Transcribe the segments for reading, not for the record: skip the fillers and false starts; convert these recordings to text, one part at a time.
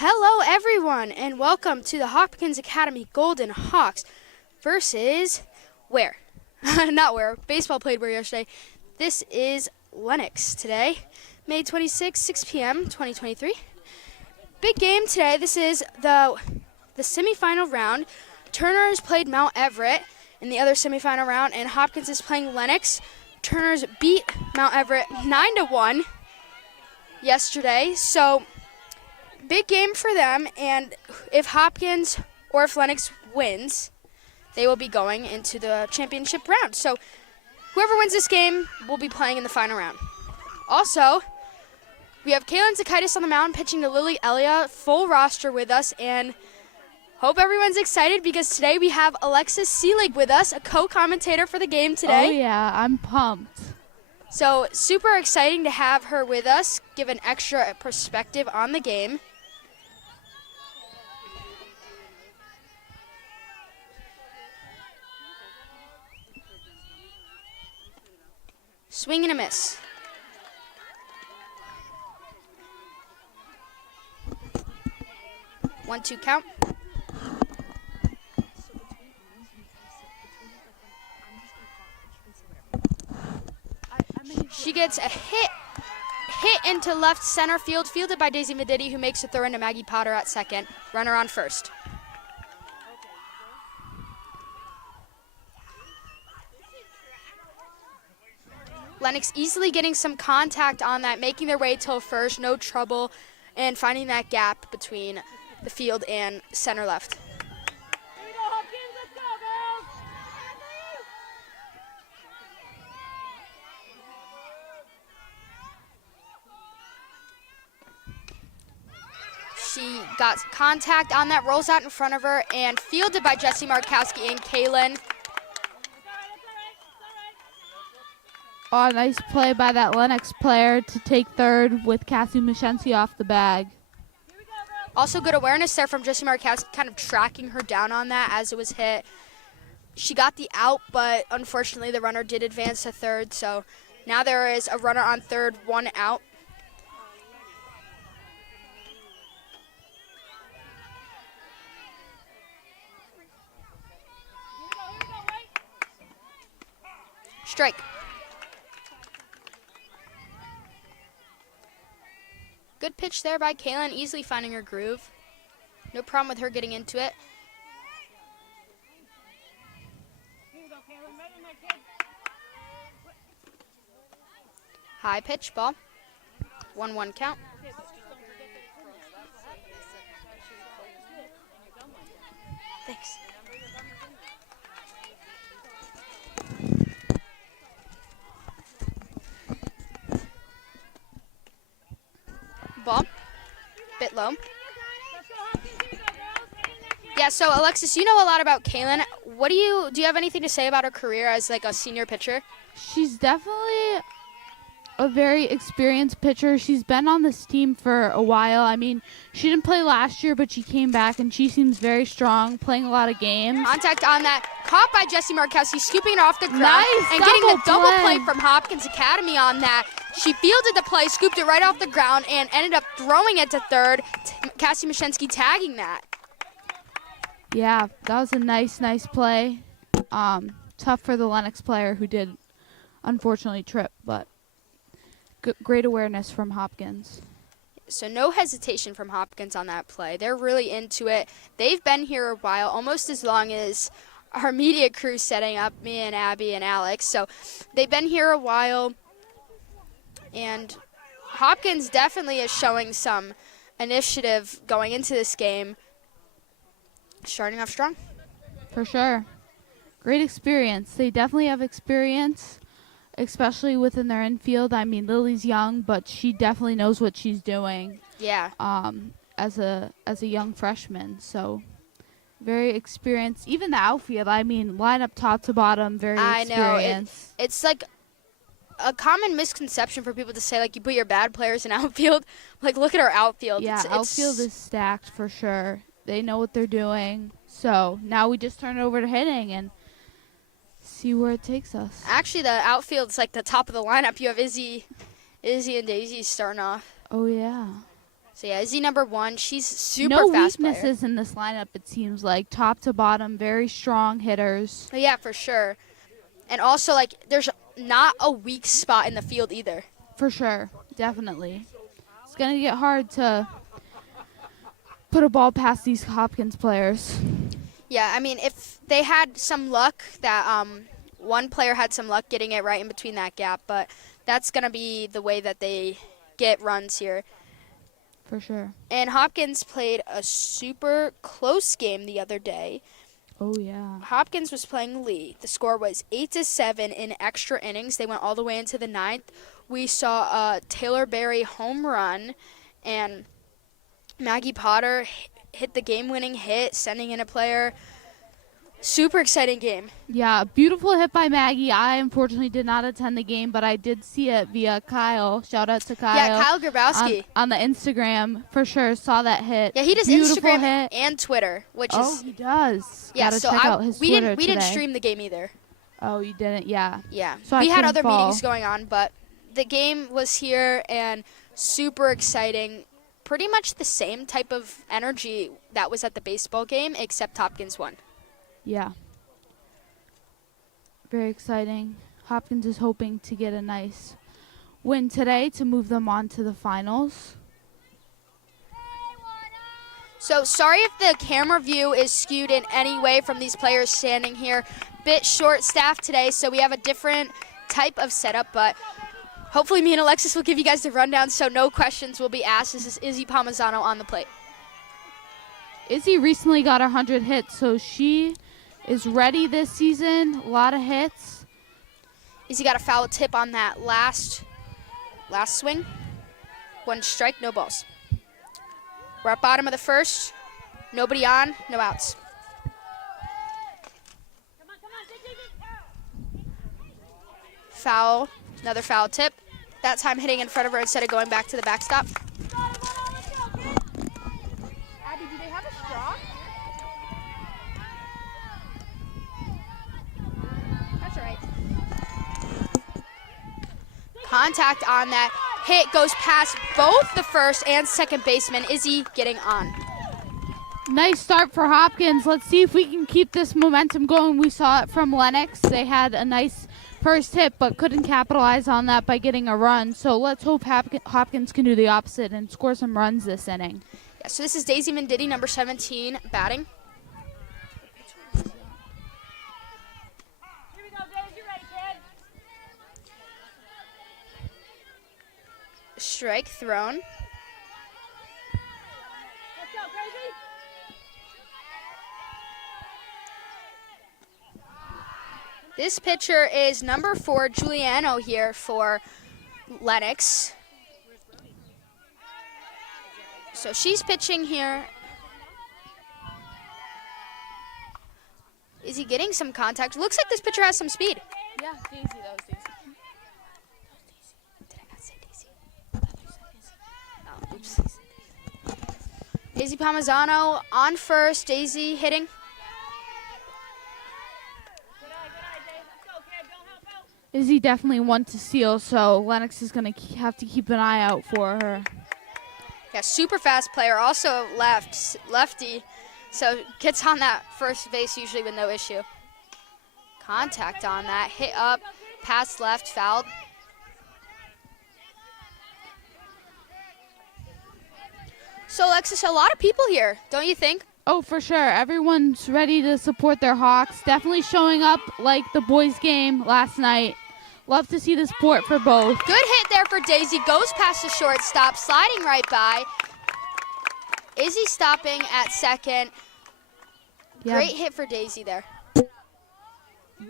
Hello, everyone, and welcome to the Hopkins Academy Golden Hawks versus where? Not where. Baseball played where yesterday. This is Lennox today, May 26, 6 p.m., 2023. Big game today. This is the semifinal round. Turner has played Mount Everett in the other semifinal round, and Hopkins is playing Lennox. Turner's beat Mount Everett 9-1 yesterday, so big game for them, and if Hopkins or if Lennox wins, they will be going into the championship round. So whoever wins this game will be playing in the final round. Also, we have Kaylin Zakaitis on the mound pitching to Lily Elia, full roster with us, and hope everyone's excited because today we have Alexis Seelig with us, a co-commentator for the game today. Oh yeah, I'm pumped. So super exciting to have her with us, give an extra perspective on the game. Swing and a miss. One-two count. She gets a hit into left center field, fielded by Daisy Meditti, who makes a throw into Maggie Potter at second. Runner on first. Lennox easily getting some contact on that, making their way till first, no trouble, and finding that gap between the field and center left. She got contact on that, rolls out in front of her, and fielded by Jessie Markowski and Kaylin. Oh, nice play by that Lennox player to take third with Cassie Mashensky off the bag. Also good awareness there from Jessie Markowski, kind of tracking her down on that as it was hit. She got the out, but unfortunately the runner did advance to third, so now there is a runner on third, one out. Strike. Good pitch there by Kaylin, easily finding her groove. No problem with her getting into it. High pitch ball. 1-1 count. Thanks. Ball, bit low. Yeah, so Alexis, you know a lot about Kaylin. Do you have anything to say about her career as like a senior pitcher? She's definitely a very experienced pitcher. She's been on this team for a while. I mean, she didn't play last year, but she came back, and she seems very strong, playing a lot of games. Contact on that, caught by Jessie Markowski, scooping it off the ground, Nice and getting the double play play from Hopkins Academy on that. She fielded the play, scooped it right off the ground, and ended up throwing it to third. Cassie Mashensky tagging that. Yeah, that was a nice play. Tough for the Lennox player who did unfortunately trip, but great awareness from Hopkins. So no hesitation from Hopkins on that play. They're really into it. They've been here a while, almost as long as our media crew setting up, me and Abby and Alex. So they've been here a while, and Hopkins definitely is showing some initiative going into this game. Starting off strong. For sure. Great experience. They definitely have experience, especially within their infield. I mean, Lily's young, but she definitely knows what she's doing. Yeah. As a young freshman, so very experienced. Even the outfield, I mean, lineup top to bottom, very experienced. I know. It's like a common misconception for people to say, like, you put your bad players in outfield. Like, look at our outfield. Yeah, outfield is stacked for sure. They know what they're doing. So now we just turn it over to hitting and see where it takes us. Actually, the outfield's like the top of the lineup. You have Izzy and Daisy starting off. Oh, yeah. So, yeah, Izzy number 1. She's super No fast player. weaknesses in this lineup, it seems like. Top to bottom, very strong hitters. Oh, yeah, for sure. And also, like, there's not a weak spot in the field either. For sure, definitely. It's going to get hard to put a ball past these Hopkins players. Yeah, I mean, if they had some luck that one player had some luck getting it right in between that gap, but that's going to be the way that they get runs here. For sure. And Hopkins played a super close game the other day. Oh, yeah. Hopkins was playing Lee. The score was 8-7 in extra innings. They went all the way into the 9th. We saw a Taylor Berry home run, and Maggie Potter hit the game-winning hit, sending in a player. Super exciting game. Yeah, beautiful hit by Maggie. I unfortunately did not attend the game, but I did see it via Kyle. Shout out to Kyle. Yeah, Kyle Grabowski. On the Instagram, for sure, saw that hit. Yeah, he does beautiful Instagram hit. and Twitter, which Oh, is... he does. Yeah, Gotta so check out his we Twitter didn't today. stream the game either. Oh, you didn't? Yeah. Yeah. So I we had couldn't other follow. meetings going on, but the game was here and super exciting. Pretty much the same type of energy that was at the baseball game, except Hopkins won. Yeah. Very exciting. Hopkins is hoping to get a nice win today to move them on to the finals. So sorry if the camera view is skewed in any way from these players standing here. Bit short staffed today, so we have a different type of setup, but hopefully me and Alexis will give you guys the rundown so no questions will be asked. This is Izzy Palmisano on the plate. Izzy recently got 100 hits, so she is ready this season. A lot of hits. Izzy got a foul tip on that last swing. 1 strike, no balls. We're at bottom of the first. Nobody on, no outs. Foul, another foul tip. That time hitting in front of her instead of going back to the backstop. Abby, do they have a straw? That's all right. Contact on that. Hit goes past both the first and second baseman. Izzy getting on. Nice start for Hopkins. Let's see if we can keep this momentum going. We saw it from Lennox. They had a nice first hit, but couldn't capitalize on that by getting a run. So let's hope Hopkins can do the opposite and score some runs this inning. Yeah, so this is Daisy Venditti, number 17, batting. Here we go, Daisy. You ready, kid? Strike thrown. Let's go, crazy. This pitcher is number 4, Giuliano, here for Lennox. So she's pitching here. Is he getting some contact? Looks like this pitcher has some speed. Yeah, Daisy, that was Daisy. Did I not say Daisy? Oh, oops. Daisy Palmisano on first. Daisy hitting. Good eye, Dave. Let's go, kid. Don't help out. Izzy definitely won to steal, so Lennox is going to have to keep an eye out for her. Yeah, super fast player. Also lefty. So gets on that first base usually with no issue. Contact on that. Hit up. Pass left. Fouled. So, Alexis, a lot of people here, don't you think? Oh, for sure. Everyone's ready to support their Hawks. Definitely showing up like the boys' game last night. Love to see the support for both. Good hit there for Daisy. Goes past the shortstop, sliding right by. Izzy stopping at second. Yeah. Great hit for Daisy there.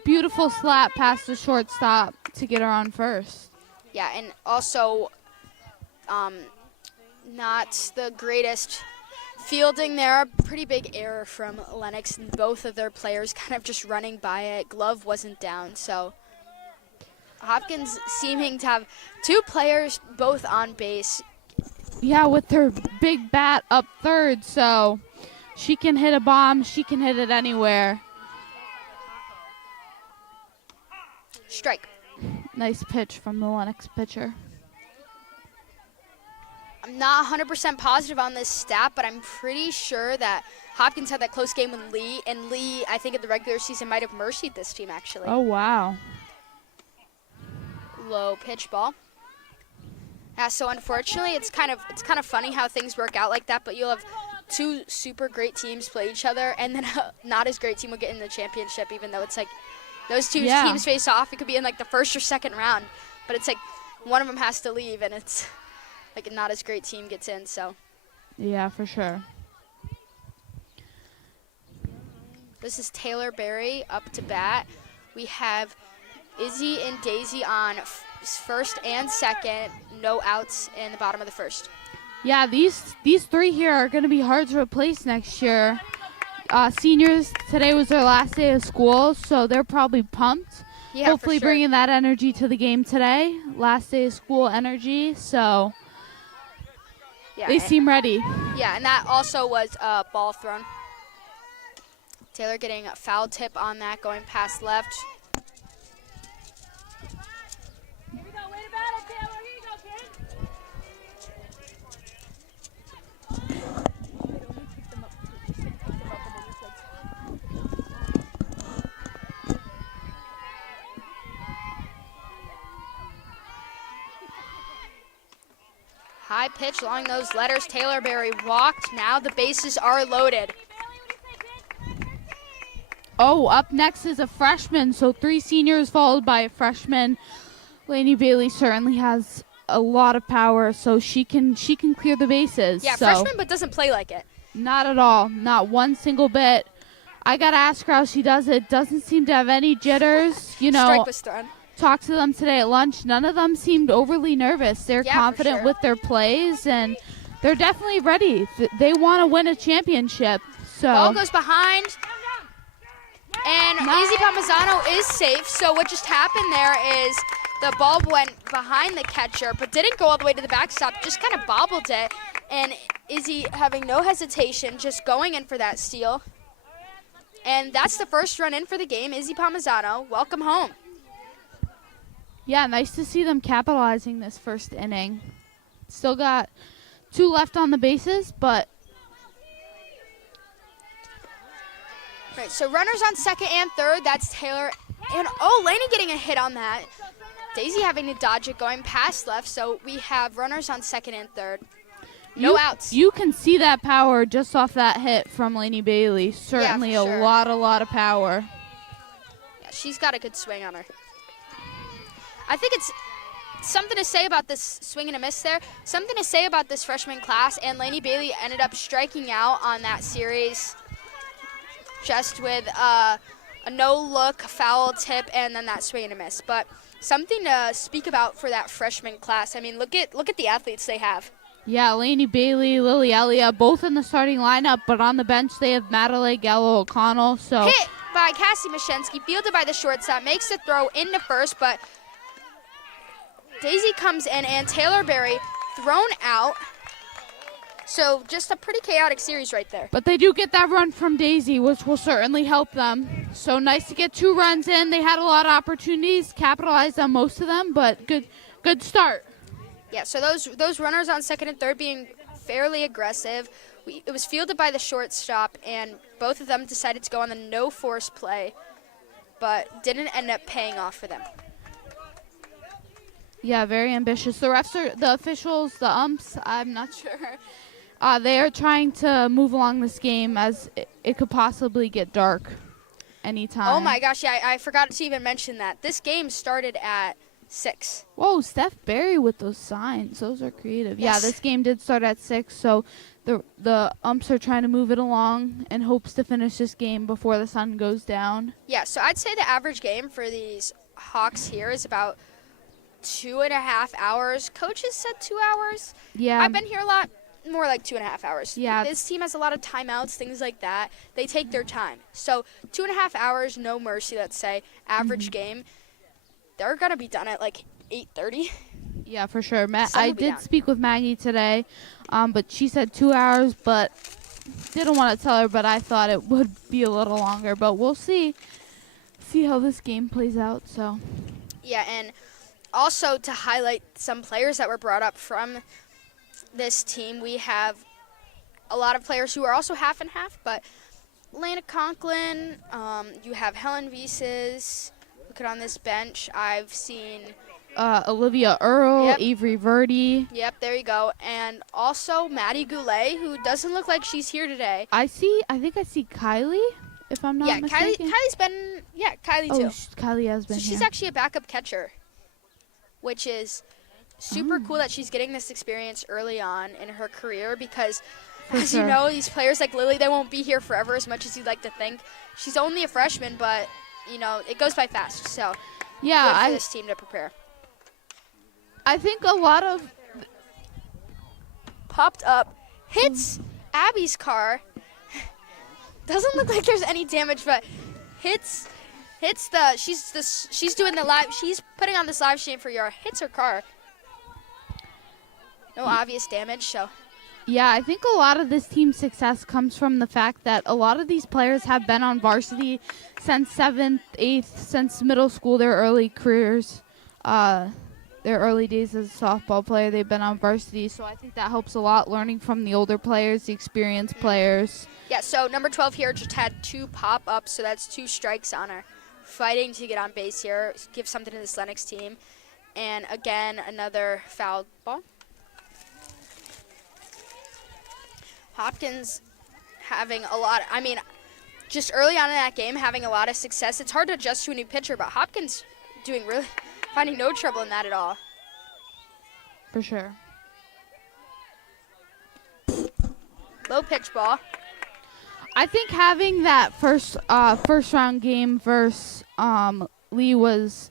Beautiful slap past the shortstop to get her on first. Yeah, and also not the greatest fielding there. Pretty big error from Lennox, and both of their players kind of just running by it. Glove wasn't down, so Hopkins seeming to have 2 players both on base. Yeah, with her big bat up third, so she can hit a bomb. She can hit it anywhere. Strike. Nice pitch from the Lennox pitcher. I'm not 100% positive on this stat, but I'm pretty sure that Hopkins had that close game with Lee, and Lee, I think in the regular season, might have mercied this team, actually. Oh, wow. Low pitch ball. Yeah, so unfortunately, it's kind of funny how things work out like that, but you'll have two super great teams play each other, and then a not as great team will get in the championship, even though it's like those two teams face off. It could be in like the first or second round, but it's like one of them has to leave, and it's like a not as great team gets in. So Yeah, for sure. this is Taylor Berry up to bat. We have Izzy and Daisy on first and second, no outs in the bottom of the first. Yeah, these three here are going to be hard to replace next year. Seniors, today was their last day of school, so they're probably pumped. Yeah, Hopefully for sure. bringing that energy to the game today. Last day of school energy, so Yeah, they seem ready. Yeah, and that also was a ball thrown. Taylor getting a foul tip on that, going past left. Here we go. Way to battle, Taylor. Here you go, kid. High pitch along those letters. Taylor Berry walked. Now the bases are loaded. Oh, up next is a freshman, so 3 seniors followed by a freshman. Lainey Bailey certainly has a lot of power, so she can clear the bases. Yeah, so freshman, but doesn't play like it. Not at all, not one single bit. I gotta ask her how she does it. Doesn't seem to have any jitters. You know, Strike was thrown. talked to them today at lunch. None of them seemed overly nervous. They're Yeah, for confident sure. with their plays, and they're definitely ready. They want to win a championship. So Ball goes behind. And Izzy Palmisano is safe. So what just happened there is the ball went behind the catcher, but didn't go all the way to the backstop, just kind of bobbled it. And Izzy having no hesitation, just going in for that steal. And that's the first run in for the game. Izzy Palmisano, welcome home. yeah, nice to see them capitalizing this first inning. Still got 2 left on the bases, but Right, so runners on second and third. That's Taylor. And, Laney getting a hit on that. Daisy having to dodge it going past left. So we have runners on second and third. No outs. You can see that power just off that hit from Lainey Bailey. Certainly for sure. a lot of power. Yeah, she's got a good swing on her. I think it's something to say about this swing and a miss there. Something to say about this freshman class. And Lainey Bailey ended up striking out on that series just with a no-look foul tip and then that swing and a miss. But something to speak about for that freshman class. I mean, look at the athletes they have. Yeah, Lainey Bailey, Lily Elliott, both in the starting lineup, but on the bench they have Madeline Gallo O'Connell. So Hit by Cassie Mashensky, fielded by the shortstop, makes the throw into first, but Daisy comes in and Taylor Berry thrown out. So just a pretty chaotic series right there. but they do get that run from Daisy, which will certainly help them. So nice to get 2 runs in. They had a lot of opportunities, capitalized on most of them, but good start. Yeah, so those runners on second and third being fairly aggressive. It was fielded by the shortstop, and both of them decided to go on the no-force play, but didn't end up paying off for them. Yeah, very ambitious. The officials, the umps, I'm not sure. They are trying to move along this game as it could possibly get dark anytime. Oh my gosh, yeah, I forgot to even mention that. This game started at 6. Whoa, Steph Berry with those signs. Those are creative. Yes. Yeah, this game did start at 6, so the umps are trying to move it along in hopes to finish this game before the sun goes down. Yeah, so I'd say the average game for these Hawks here is about 2.5 hours. Coaches said 2 hours. Yeah. I've been here a lot, more like 2.5 hours. Yeah. This team has a lot of timeouts, things like that. They take their time. So 2.5 hours, no mercy, let's say, average game. They're going to be done at like 8:30. Yeah, for sure. Sun I will be did down. speak with Maggie today, but she said 2 hours, but didn't want to tell her, but I thought it would be a little longer. But we'll see how this game plays out. So Yeah, and also to highlight some players that were brought up from this team, we have a lot of players who are also half and half, but Lana Conklin, you have Helen Vieses. Look at on this bench. I've seen Olivia Earle, Yep. Avery Verdi. Yep, there you go. And also Maddie Goulet, who doesn't look like she's here today. I think I see Kylie, if I'm not mistaken. Kylie's been, Kylie too. Kylie has been So she's here. actually a backup catcher, which is super cool that she's getting this experience early on in her career because, as you know, these players like Lily, they won't be here forever as much as you'd like to think. She's only a freshman, but, it goes by fast. So good for this team to prepare. I think a lot of Popped up, hits Abby's car. Doesn't look like there's any damage, but hits she's doing the live. She's putting on this live stream for your hits her car. No obvious damage, so. Yeah, I think a lot of this team's success comes from the fact that a lot of these players have been on varsity since 7th, 8th, since middle school, their early careers, their early days as a softball player. They've been on varsity, so I think that helps a lot, learning from the older players, the experienced players. Yeah, so number 12 here just had 2 pop-ups, so that's 2 strikes on her. Fighting to get on base here, give something to this Lennox team. And again, another foul ball. Hopkins having a lot, just early on in that game, having a lot of success. It's hard to adjust to a new pitcher, but Hopkins finding no trouble in that at all. For sure. Low pitch ball. I think having that first round game versus Lee is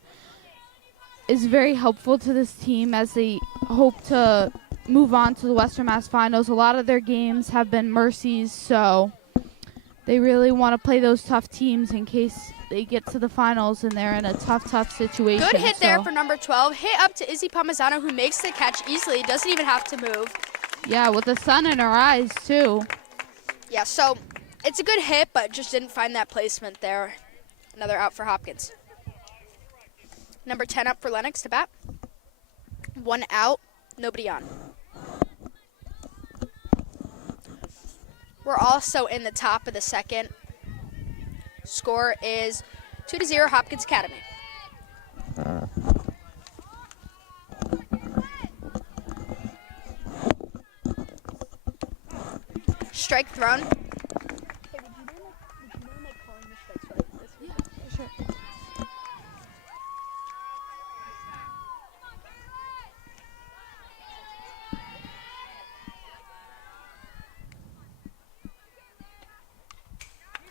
very helpful to this team as they hope to move on to the Western Mass Finals. A lot of their games have been mercies, so they really want to play those tough teams in case they get to the finals and they're in a tough situation. Good hit there for number 12. Hit up to Izzy Palmisano, who makes the catch easily. Doesn't even have to move. Yeah, with the sun in her eyes, too. Yeah, so it's a good hit, but just didn't find that placement there. Another out for Hopkins. Number 10 up for Lennox to bat. 1 out, nobody on. We're also in the top of the second. Score is 2-0 Hopkins Academy. Strike thrown.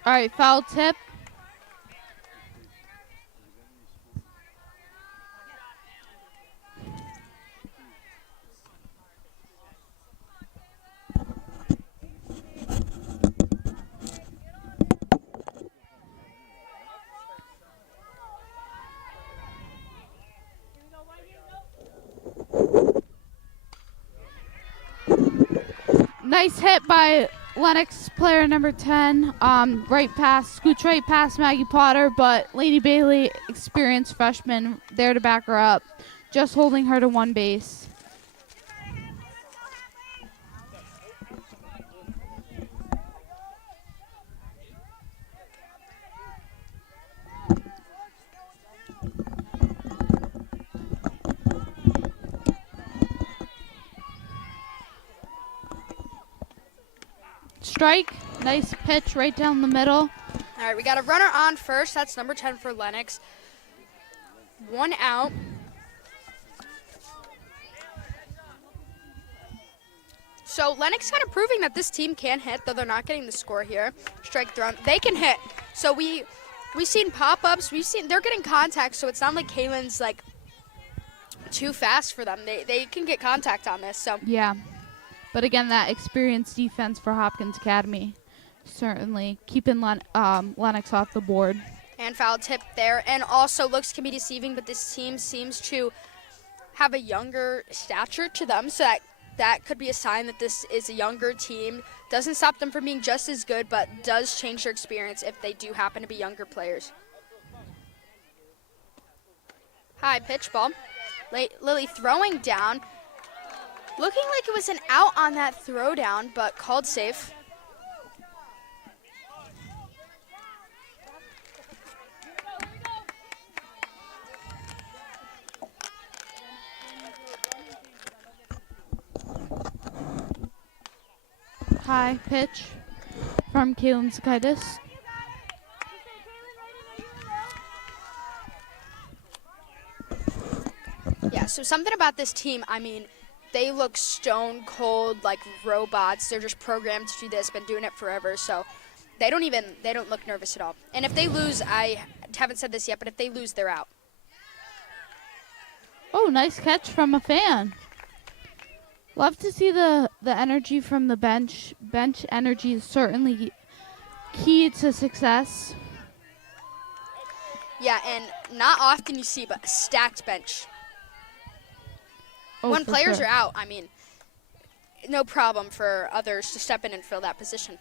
All right, foul tip. Nice hit by Lennox player number 10. Scoots right past Maggie Potter, but Lady Bailey, experienced freshman, there to back her up, just holding her to 1 base. Strike, nice pitch right down the middle. All right, we got a runner on first. That's number 10 for Lennox. 1 out. So Lennox kind of proving that this team can hit, though they're not getting the score here. Strike thrown. They can hit. So we've seen pop-ups. They're getting contact, so it's not like Kaylin's like too fast for them. They can get contact on this. So yeah. But again, that experienced defense for Hopkins Academy, certainly keeping Lennox off the board. And foul tip there. And also, looks can be deceiving, but this team seems to have a younger stature to them, so that could be a sign that this is a younger team. Doesn't stop them from being just as good, but does change their experience if they do happen to be younger players. High pitch ball. Lily throwing down. Looking like it was an out on that throwdown, but called safe. High pitch from Kaylin Sakaitis. Yeah, so something about this team, I mean, they look stone cold like robots. They're just programmed to do this, been doing it forever, so they don't look nervous at all. And if they lose, I haven't said this yet, but if they lose, they're out. Oh, nice catch from a fan. Love to see the energy from the bench. Bench energy is certainly key to success. Yeah, and not often you see, but a stacked bench. Oh, when players sure. are out, I mean, no problem for others to step in and fill that position.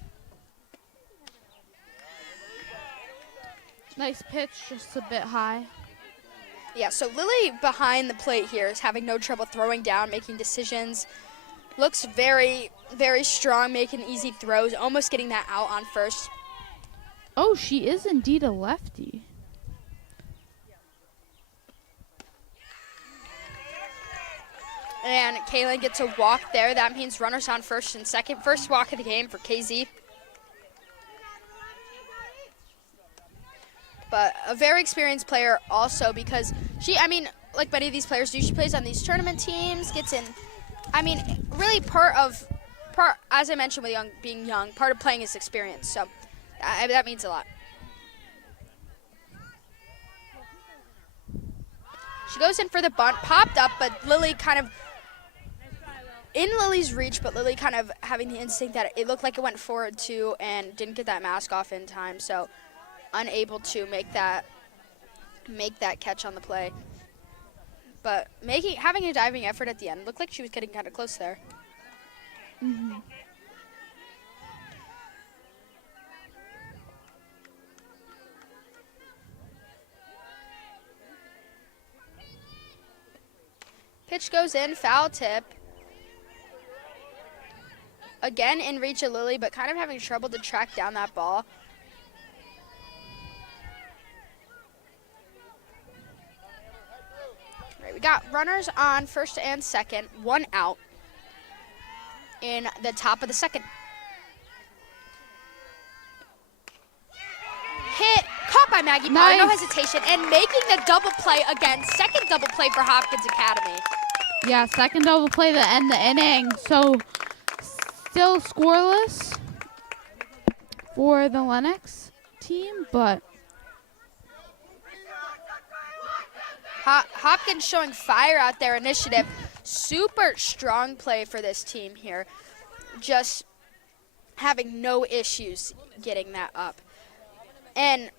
Nice pitch, just a bit high. Yeah, so Lily behind the plate here is having no trouble throwing down, making decisions. Looks very, very strong, making easy throws, almost getting that out on first. Oh, she is indeed a lefty. And Kaylin gets a walk there. That means runners on first and second. First walk of the game for KZ. But a very experienced player also because she, I mean, like many of these players do, she plays on these tournament teams, gets in, I mean, really part, as I mentioned with being young, part of playing is experience. So that means a lot. She goes in for the bunt, popped up, but Lily kind of in Lily's reach, but Lily kind of having the instinct that it looked like it went forward too and didn't get that mask off in time, so unable to make that catch on the play. But having a diving effort at the end, looked like she was getting kind of close there. Mm-hmm. Pitch goes in, foul tip. Again in reach of Lily, but kind of having trouble to track down that ball. All right, we got runners on first and second, one out in the top of the second. Hit, caught by Maggie Potter, no hesitation, and making the double play again. Second double play for Hopkins Academy. Yeah, second double play to end the inning. So still scoreless for the Lennox team, but Hopkins showing fire out their initiative. Super strong play for this team here. Just having no issues getting that up. And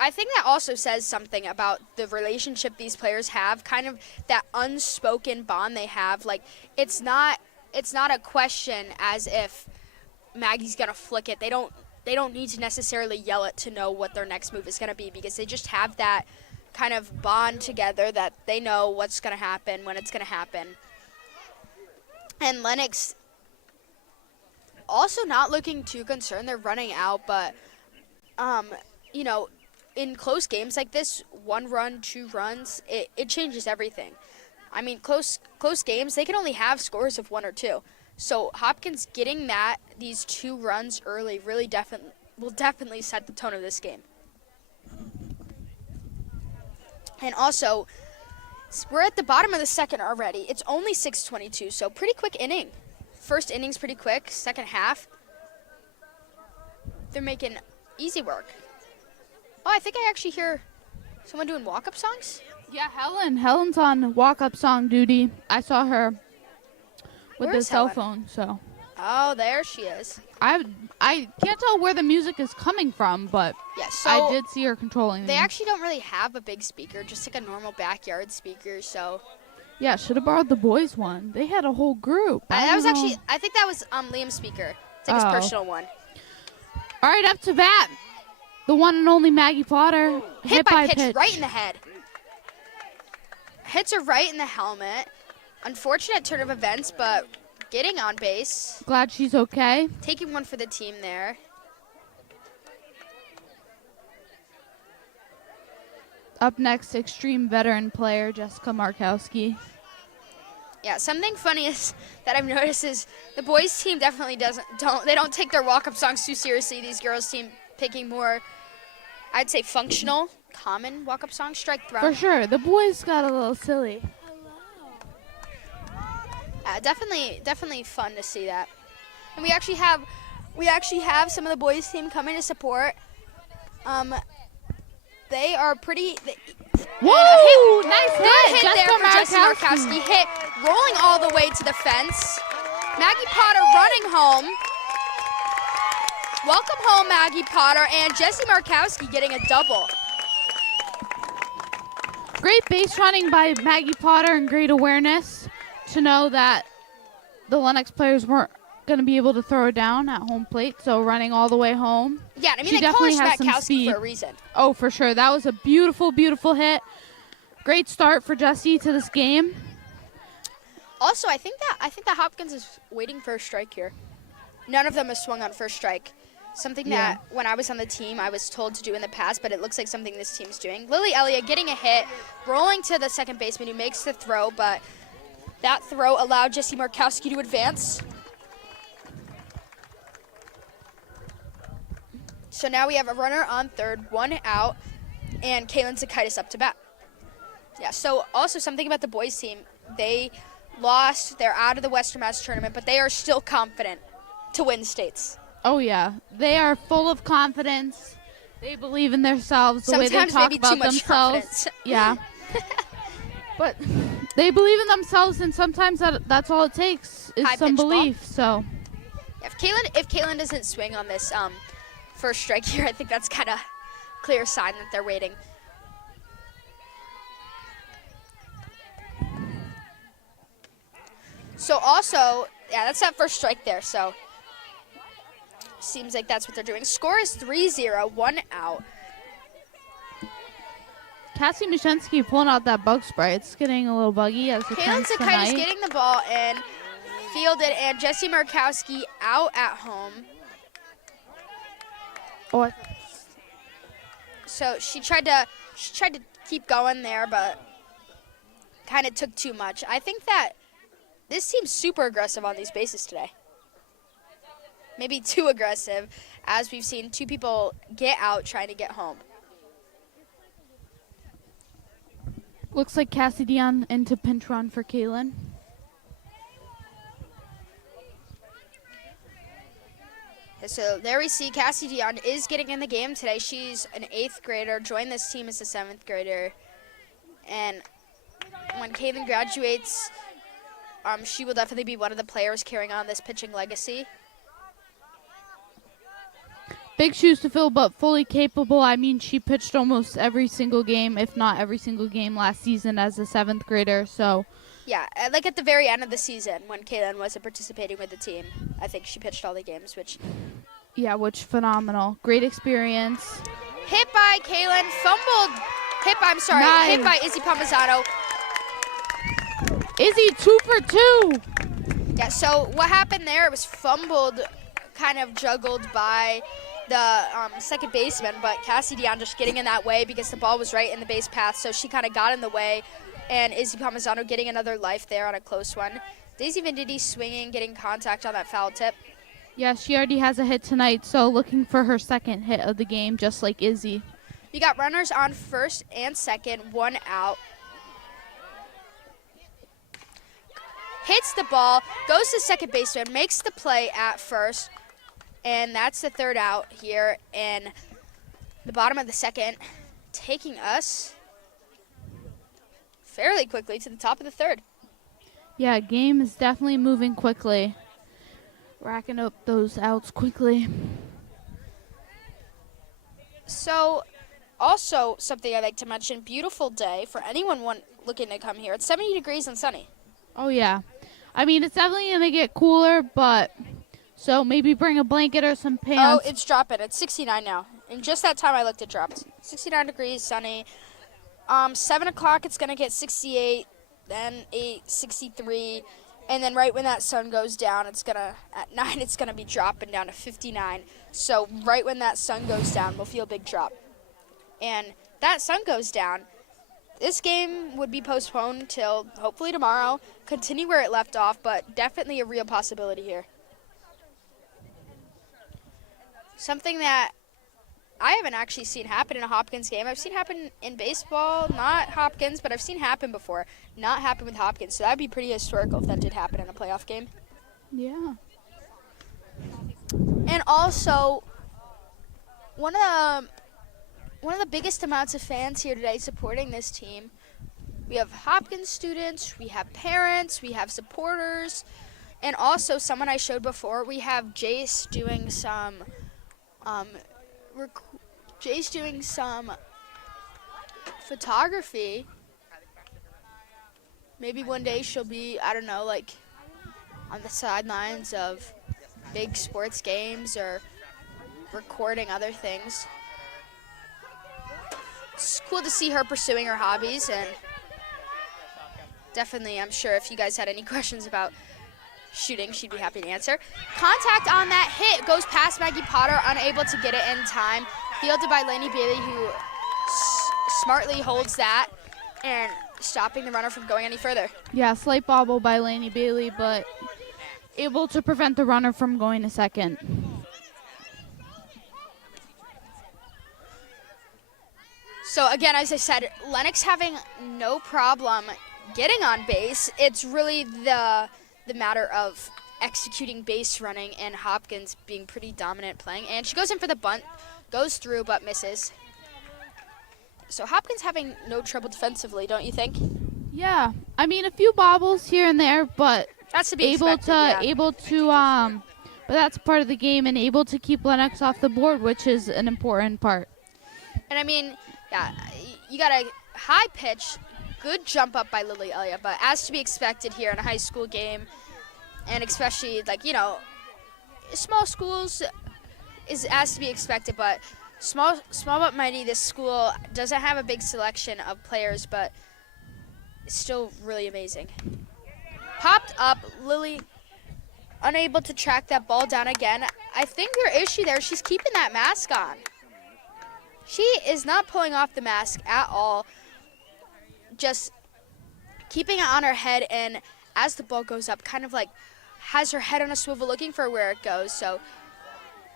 I think that also says something about the relationship these players have, kind of that unspoken bond they have. Like, it's not a question as if Maggie's gonna flick it. They don't need to necessarily yell it to know what their next move is gonna be, because they just have that kind of bond together that they know what's gonna happen, when it's gonna happen. And Lennox also not looking too concerned. They're running out, but you know, in close games like this, 1 run, 2 runs, it changes everything. I mean, close games, they can only have scores of 1 or 2. So Hopkins getting these 2 runs early really will definitely set the tone of this game. And also, we're at the bottom of the second already. It's only 6:22, so pretty quick inning. First inning's pretty quick. Second half, they're making easy work. Oh, I think I actually hear someone doing walk-up songs. yeah, Helen's on walk-up song duty. I saw her with the cell phone, so Oh, there she is. I can't tell where the music is coming from, but Yes, so I did see her controlling they them. actually don't really have a big speaker, just like a normal backyard speaker. So Yeah, should have borrowed the boys one. They had a whole group. I think that was Liam's speaker. It's like his Oh. personal one. All right, up to bat. The one and only Maggie Potter. Hit by pitch right in the head. Hits her right in the helmet. Unfortunate turn of events, but getting on base. Glad she's okay. Taking one for the team there. Up next, extreme veteran player Jessica Markowski. Yeah, something funny is that I've noticed is the boys team definitely don't take their walk-up songs too seriously. These girls team picking more, I'd say, functional, common walk-up songs. Strike thrown. For sure. The boys got a little silly. Definitely fun to see that. And we actually have some of the boys team coming to support. They are pretty. Whoa! Nice Good hit, hit there for Jessie Markowski. Markowski. Hit rolling all the way to the fence. Maggie Potter running home. Welcome home, Maggie Potter, and Jessie Markowski getting a double. Great base running by Maggie Potter and great awareness to know that the Lennox players weren't going to be able to throw it down at home plate, so running all the way home. Yeah, I mean, She they call her definitely has some Markowski speed. for a reason. Oh, for sure. That was a beautiful, beautiful hit. Great start for Jessie to this game. Also, I think that Hopkins is waiting for a strike here. None of them has swung on first strike. Something that when I was on the team, I was told to do in the past, but it looks like something this team's doing. Lily Elliott getting a hit, rolling to the second baseman who makes the throw, but that throw allowed Jessie Markowski to advance. So now we have a runner on third, one out, and Kaylin Zakaitis up to bat. Yeah, so also something about the boys team, they lost, they're out of the Western Mass tournament, but they are still confident to win states. Oh, yeah. They are full of confidence. They believe in themselves, the way they Sometimes talk maybe about too much themselves. confidence. Yeah. But they believe in themselves, and sometimes that's all it takes is High some pitch ball. belief. So, If Kaylin doesn't swing on this first strike here, I think that's kind of clear sign that they're waiting. So also, yeah, that's that first strike there. So seems like that's what they're doing. Score is 3-0, one out. Cassie Mashensky pulling out that bug spray. It's getting a little buggy as it Kaylin turns Zakaitis tonight. getting the ball and fielded, and Jessie Markowski out at home. Oh, So she tried to keep going there, but kind of took too much. I think that this team's super aggressive on these bases today. Maybe too aggressive, as we've seen two people get out trying to get home. looks like Cassie Dion into pinch run for Kaylin. So there we see Cassie Dion is getting in the game today. She's an 8th grader, joined this team as a 7th grader. And when Kaylin graduates, she will definitely be one of the players carrying on this pitching legacy. Big shoes to fill, but fully capable. I mean, she pitched almost every single game, if not every single game last season as a 7th grader. So, Yeah, like at the very end of the season when Kaylin wasn't participating with the team, I think she pitched all the games, which... yeah, which phenomenal. Great experience. Hit by Kaylin, fumbled. Hit by Izzy Palmisano. Izzy 2 for 2. Yeah, so what happened there, it was fumbled, kind of juggled by the second baseman, but Cassie Dion just getting in that way because the ball was right in the base path, so she kind of got in the way, and Izzy Palmisano getting another life there on a close one. Daisy Venditti swinging, getting contact on that foul tip. Yeah, she already has a hit tonight, so looking for her second hit of the game, just like Izzy. You got runners on first and second, one out. Hits the ball, goes to second baseman, makes the play at first, and that's the third out here in the bottom of the second, taking us fairly quickly to the top of the third. Yeah, game is definitely moving quickly. Racking up those outs quickly. So, also something I'd like to mention, beautiful day for anyone looking to come here. It's 70 degrees and sunny. Oh, yeah. I mean, it's definitely going to get cooler, but so maybe bring a blanket or some Oh, pants. it's dropping. It's 69 now. In just that time I looked, it dropped. 69 degrees, sunny. 7 o'clock, it's going to get 68. then 863, and then right when that sun goes down, at 9, it's gonna be dropping down to 59. So right when that sun goes down, we'll feel a big drop. And that sun goes down, this game would be postponed till hopefully tomorrow, continue where it left off, but definitely a real possibility here. Something that I haven't actually seen happen in a Hopkins game. I've seen happen in baseball, not Hopkins, but I've seen happen before. Not happen with Hopkins, so that would be pretty historical if that did happen in a playoff game. Yeah. And also, one of the biggest amounts of fans here today supporting this team. We have Hopkins students, we have parents, we have supporters, and also someone I showed before. We have Jace doing some photography. Maybe one day she'll be, I don't know, like on the sidelines of big sports games or recording other things. It's cool to see her pursuing her hobbies, and definitely, I'm sure if you guys had any questions about shooting, she'd be happy to answer. Contact on that hit goes past Maggie Potter, unable to get it in time. Fielded by Lainey Bailey, who smartly holds that and stopping the runner from going any further. Yeah, slight bobble by Lainey Bailey, but able to prevent the runner from going to second. So again, as I said, Lennox having no problem getting on base. It's really the matter of executing base running and Hopkins being pretty dominant playing. And she goes in for the bunt, goes through but misses. So Hopkins having no trouble defensively, don't you think? Yeah, I mean a few bobbles here and there, but that's to be expected, but that's part of the game, and able to keep Lennox off the board, which is an important part. And I mean, yeah, you got a high pitch, good jump up by Lily Elliott, but as to be expected here in a high school game, and especially small schools is as to be expected, but small but mighty, this school doesn't have a big selection of players, but it's still really amazing. Popped up, Lily unable to track that ball down again. I think her issue there, she's keeping that mask on. She is not pulling off the mask at all, just keeping it on her head, and as the ball goes up, kind of like has her head on a swivel looking for where it goes. So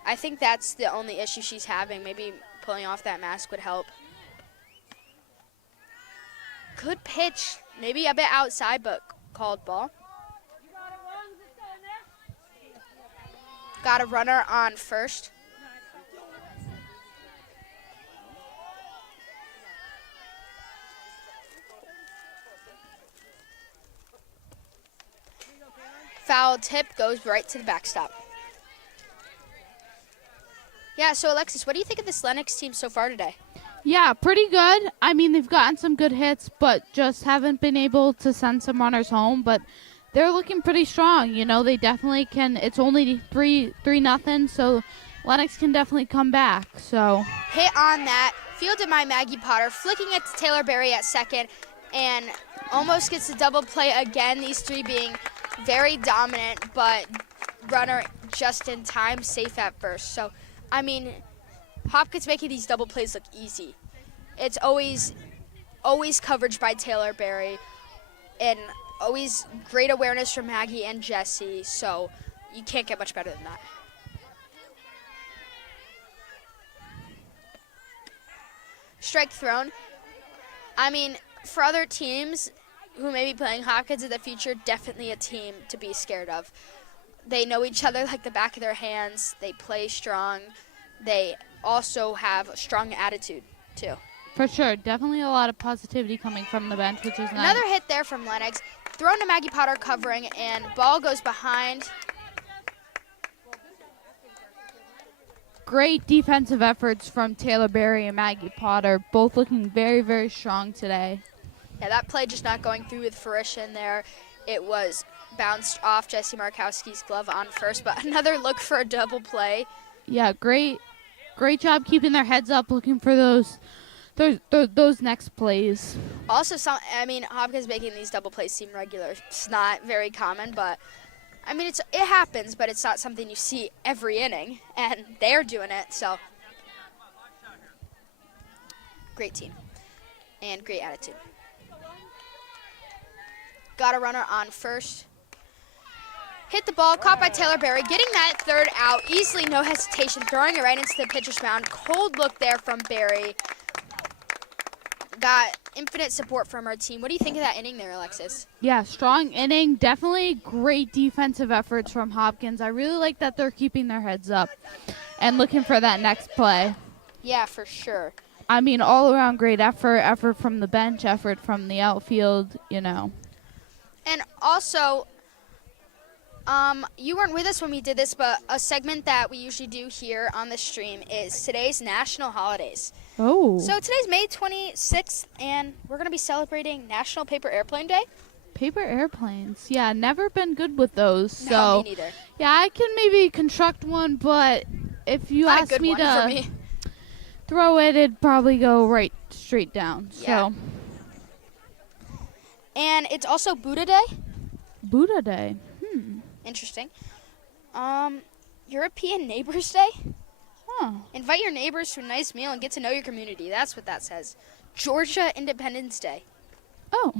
I think that's the only issue she's having. Maybe pulling off that mask would help. Good pitch, maybe a bit outside, but called ball. Got a runner on first. Foul tip goes right to the backstop. Yeah, so Alexis, what do you think of this Lennox team so far today? Yeah, pretty good. I mean, they've gotten some good hits, but just haven't been able to send some runners home. But they're looking pretty strong. You know, they definitely can. It's only 3-0, so Lennox can definitely come back. So hit on that, fielded by Maggie Potter, flicking it to Taylor Berry at second, and almost gets a double play again. These three being very dominant, but runner just in time, safe at first. So, I mean, Hopkins making these double plays look easy. It's always coverage by Taylor Berry, and always great awareness from Maggie and Jessie, so you can't get much better than that. Strike thrown. I mean, for other teams who may be playing Hopkins in the future, definitely a team to be scared of. They know each other like the back of their hands. They play strong. They also have a strong attitude, too. For sure. Definitely a lot of positivity coming from the bench, which is nice. Another hit there from Lennox. Thrown to Maggie Potter covering, and ball goes behind. Great defensive efforts from Taylor Berry and Maggie Potter, both looking very, very strong today. Yeah, that play just not going through with fruition there. It was bounced off Jessie Markowski's glove on first, but another look for a double play. Yeah, great job keeping their heads up, looking for those those next plays. Also, Hopkins making these double plays seem regular. It's not very common, but it happens, but it's not something you see every inning, and they're doing it. So, great team and great attitude. Got a runner on first. Hit the ball, caught by Taylor Berry, getting that third out, easily, no hesitation, throwing it right into the pitcher's mound. Cold look there from Berry. Got infinite support from our team. What do you think of that inning there, Alexis? Yeah, strong inning. Definitely great defensive efforts from Hopkins. I really like that they're keeping their heads up and looking for that next play. Yeah, for sure. All around great effort from the bench, effort from the outfield, And also, you weren't with us when we did this, but a segment that we usually do here on the stream is today's national holidays. Oh. So today's May 26th, and we're going to be celebrating National Paper Airplane Day. Paper airplanes. Yeah, never been good with those. No, so me neither. Yeah, I can maybe construct one, but if you Not a ask good me one to for me. throw it, it'd probably go right straight down. Yeah. So And it's also Buddha Day. Buddha Day. Interesting. European Neighbors Day. Huh. Invite your neighbors to a nice meal and get to know your community. That's what that says. Georgia Independence Day. Oh.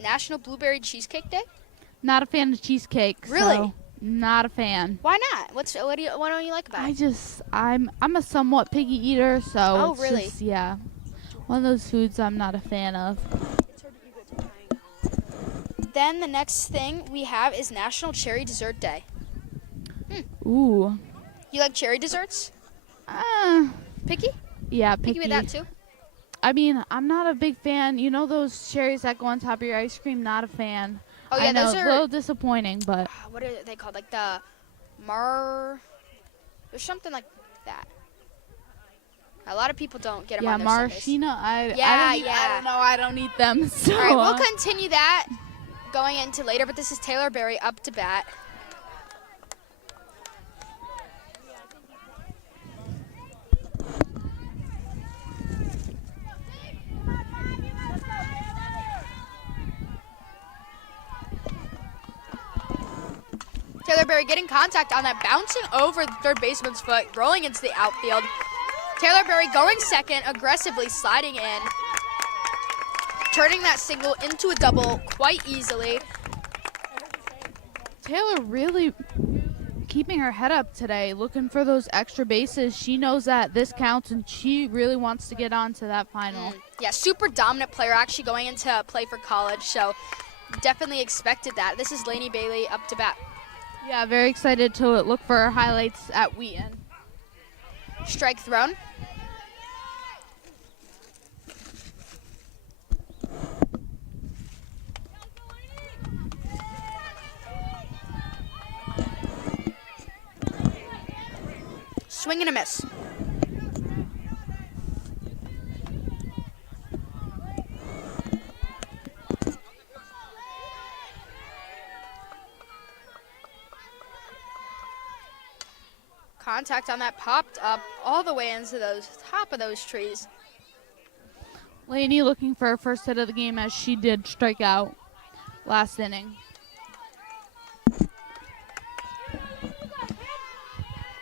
National Blueberry Cheesecake Day. Not a fan of cheesecake. Really? So not a fan. Why not? What don't you like about it? I'm a somewhat picky eater, so Oh, it's really? just, yeah. One of those foods I'm not a fan of. Then the next thing we have is National Cherry Dessert Day. Ooh. You like cherry desserts? Picky? Yeah, Picky picky. with that too? I'm not a big fan. You know those cherries that go on top of your ice cream? Not a fan. Oh yeah, I know, those are a little disappointing, but what are they called? Like the there's something like that. A lot of people don't get them yeah, on their Sundays. maraschino. I don't know. I don't eat them. So. All right, we'll continue that going into later, but this is Taylor Berry up to bat. Taylor Berry getting contact on that, bouncing over the third baseman's foot, rolling into the outfield. Taylor Berry going second, aggressively sliding in, turning that single into a double quite easily. Taylor really keeping her head up today, looking for those extra bases. She knows that this counts, and she really wants to get on to that final. Yeah, super dominant player, actually going into play for college, so definitely expected that. This is Lainey Bailey up to bat. Yeah, very excited to look for her highlights at Wheaton. Strike thrown. Swing and a miss. Contact on that popped up all the way into those top of those trees. Lainey looking for her first hit of the game, as she did strike out last inning.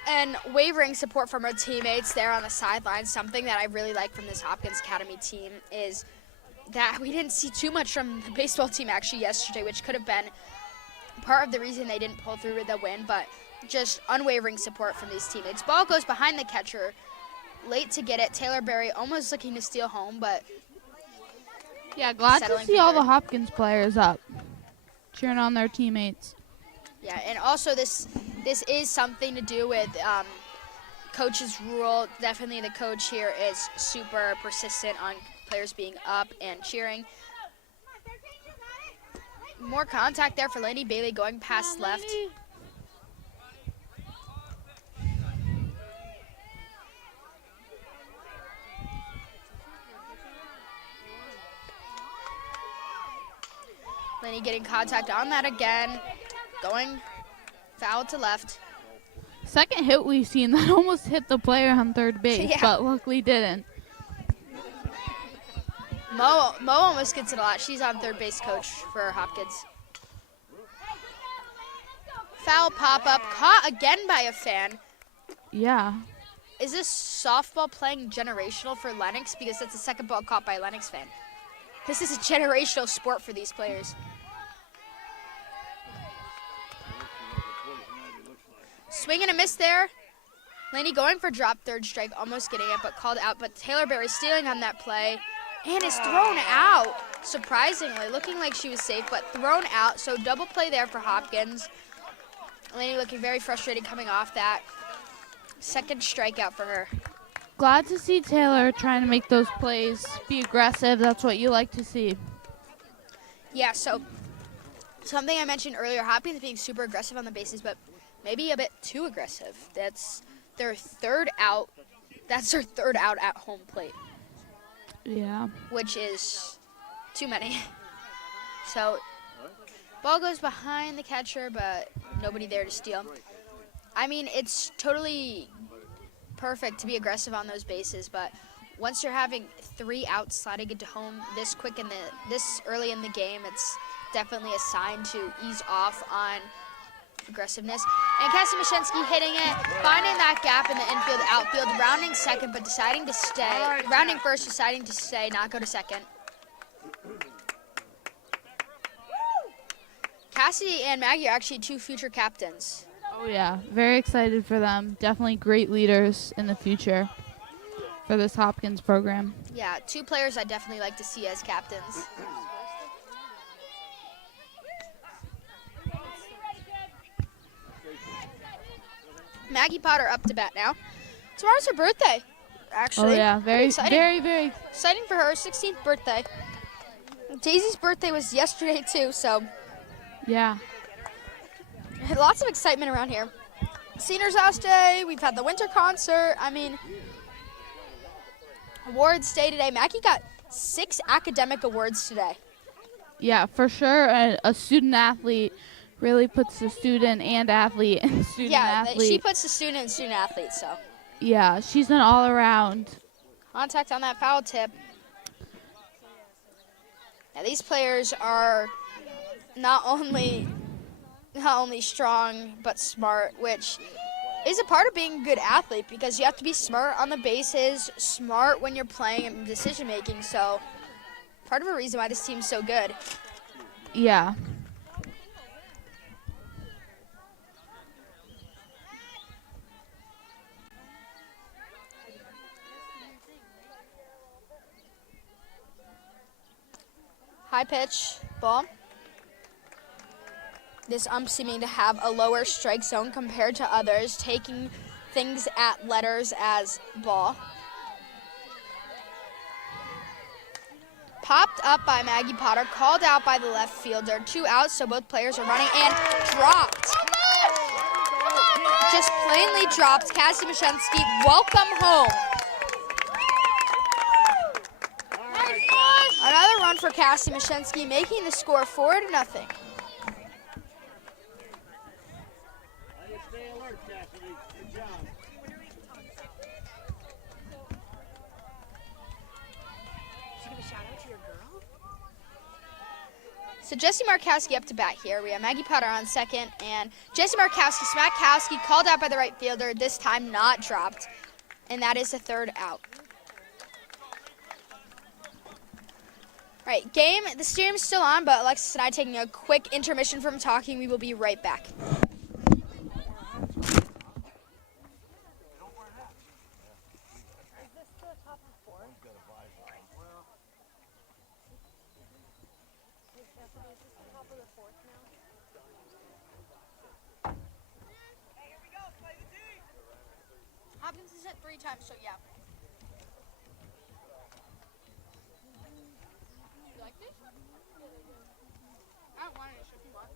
And wavering support from her teammates there on the sideline. Something that I really like from this Hopkins Academy team is that we didn't see too much from the baseball team actually yesterday, which could have been part of the reason they didn't pull through with the win, but just unwavering support from these teammates. Ball goes behind the catcher, late to get it. Taylor Berry almost looking to steal home, but yeah, glad to settling see for all the third. Hopkins players up, cheering on their teammates. Yeah, and also this is something to do with coach's rule. Definitely the coach here is super persistent on players being up and cheering. More contact there for Lainey Bailey going past left. Lainey getting contact on that again. Going foul to left. Second hit we've seen that almost hit the player on third base, Yeah. but luckily didn't. Mo almost gets it a lot. She's on third base coach for Hopkins. Foul pop-up, caught again by a fan. Yeah. Is this softball playing generational for Lennox? Because that's the second ball caught by a Lennox fan. This is a generational sport for these players. Swing and a miss there. Laney going for drop, third strike, almost getting it, but called out. But Taylor Berry stealing on that play and is thrown out, surprisingly. Looking like she was safe, but thrown out. So double play there for Hopkins. Laney looking very frustrated coming off that. Second strikeout for her. Glad to see Taylor trying to make those plays, be aggressive. That's what you like to see. Yeah, so something I mentioned earlier, Hopkins being super aggressive on the bases, but maybe a bit too aggressive. That's their third out. That's their third out at home plate. Yeah. Which is too many. So ball goes behind the catcher, but nobody there to steal. I mean, it's totally perfect to be aggressive on those bases, but once you're having 3 outs sliding into home this quick this early in the game, it's definitely a sign to ease off on aggressiveness. And Cassie Mashensky hitting it, finding that gap in the infield, outfield, rounding second, but deciding to stay. Rounding first, deciding to stay, not go to second. Cassidy and Maggie are actually 2 future captains. Oh, yeah. Very excited for them. Definitely great leaders in the future for this Hopkins program. Yeah, 2 players I definitely like to see as captains. Maggie Potter up to bat now. Tomorrow's her birthday, actually. Oh, yeah. Very, exciting. very. Exciting for her, 16th birthday. Daisy's birthday was yesterday, too, so Yeah. lots of excitement around here. Seniors House Day, we've had the winter concert. I mean, awards day today. Maggie got 6 academic awards today. Yeah, for sure. A student athlete really puts the student and athlete and student athlete. She puts the student and student athlete, so. Yeah, she's an all-around. Contact on that foul tip. Now, these players are not only strong, but smart, which is a part of being a good athlete because you have to be smart on the bases, smart when you're playing and decision-making, so part of a reason why this team's so good. Yeah. High pitch, ball. This seeming to have a lower strike zone compared to others, taking things at letters as ball. Popped up by Maggie Potter, called out by the left fielder. 2 outs, so both players are running, and dropped. Just plainly dropped. Cassie Mashensky, welcome home. Another run for Cassie Mashensky, making the score 4-0. Stay alert, Cassidy. Good job. So Jessie Markowski up to bat here. We have Maggie Potter on second, and Jessie Markowski, Smackowski, called out by the right fielder, this time not dropped, and that is the 3rd out. All right, game, the stadium's still on, but Alexis and I taking a quick intermission from talking. We will be right back. Hopkins is hit 3 times, so yeah. You like this? I don't want it if you want.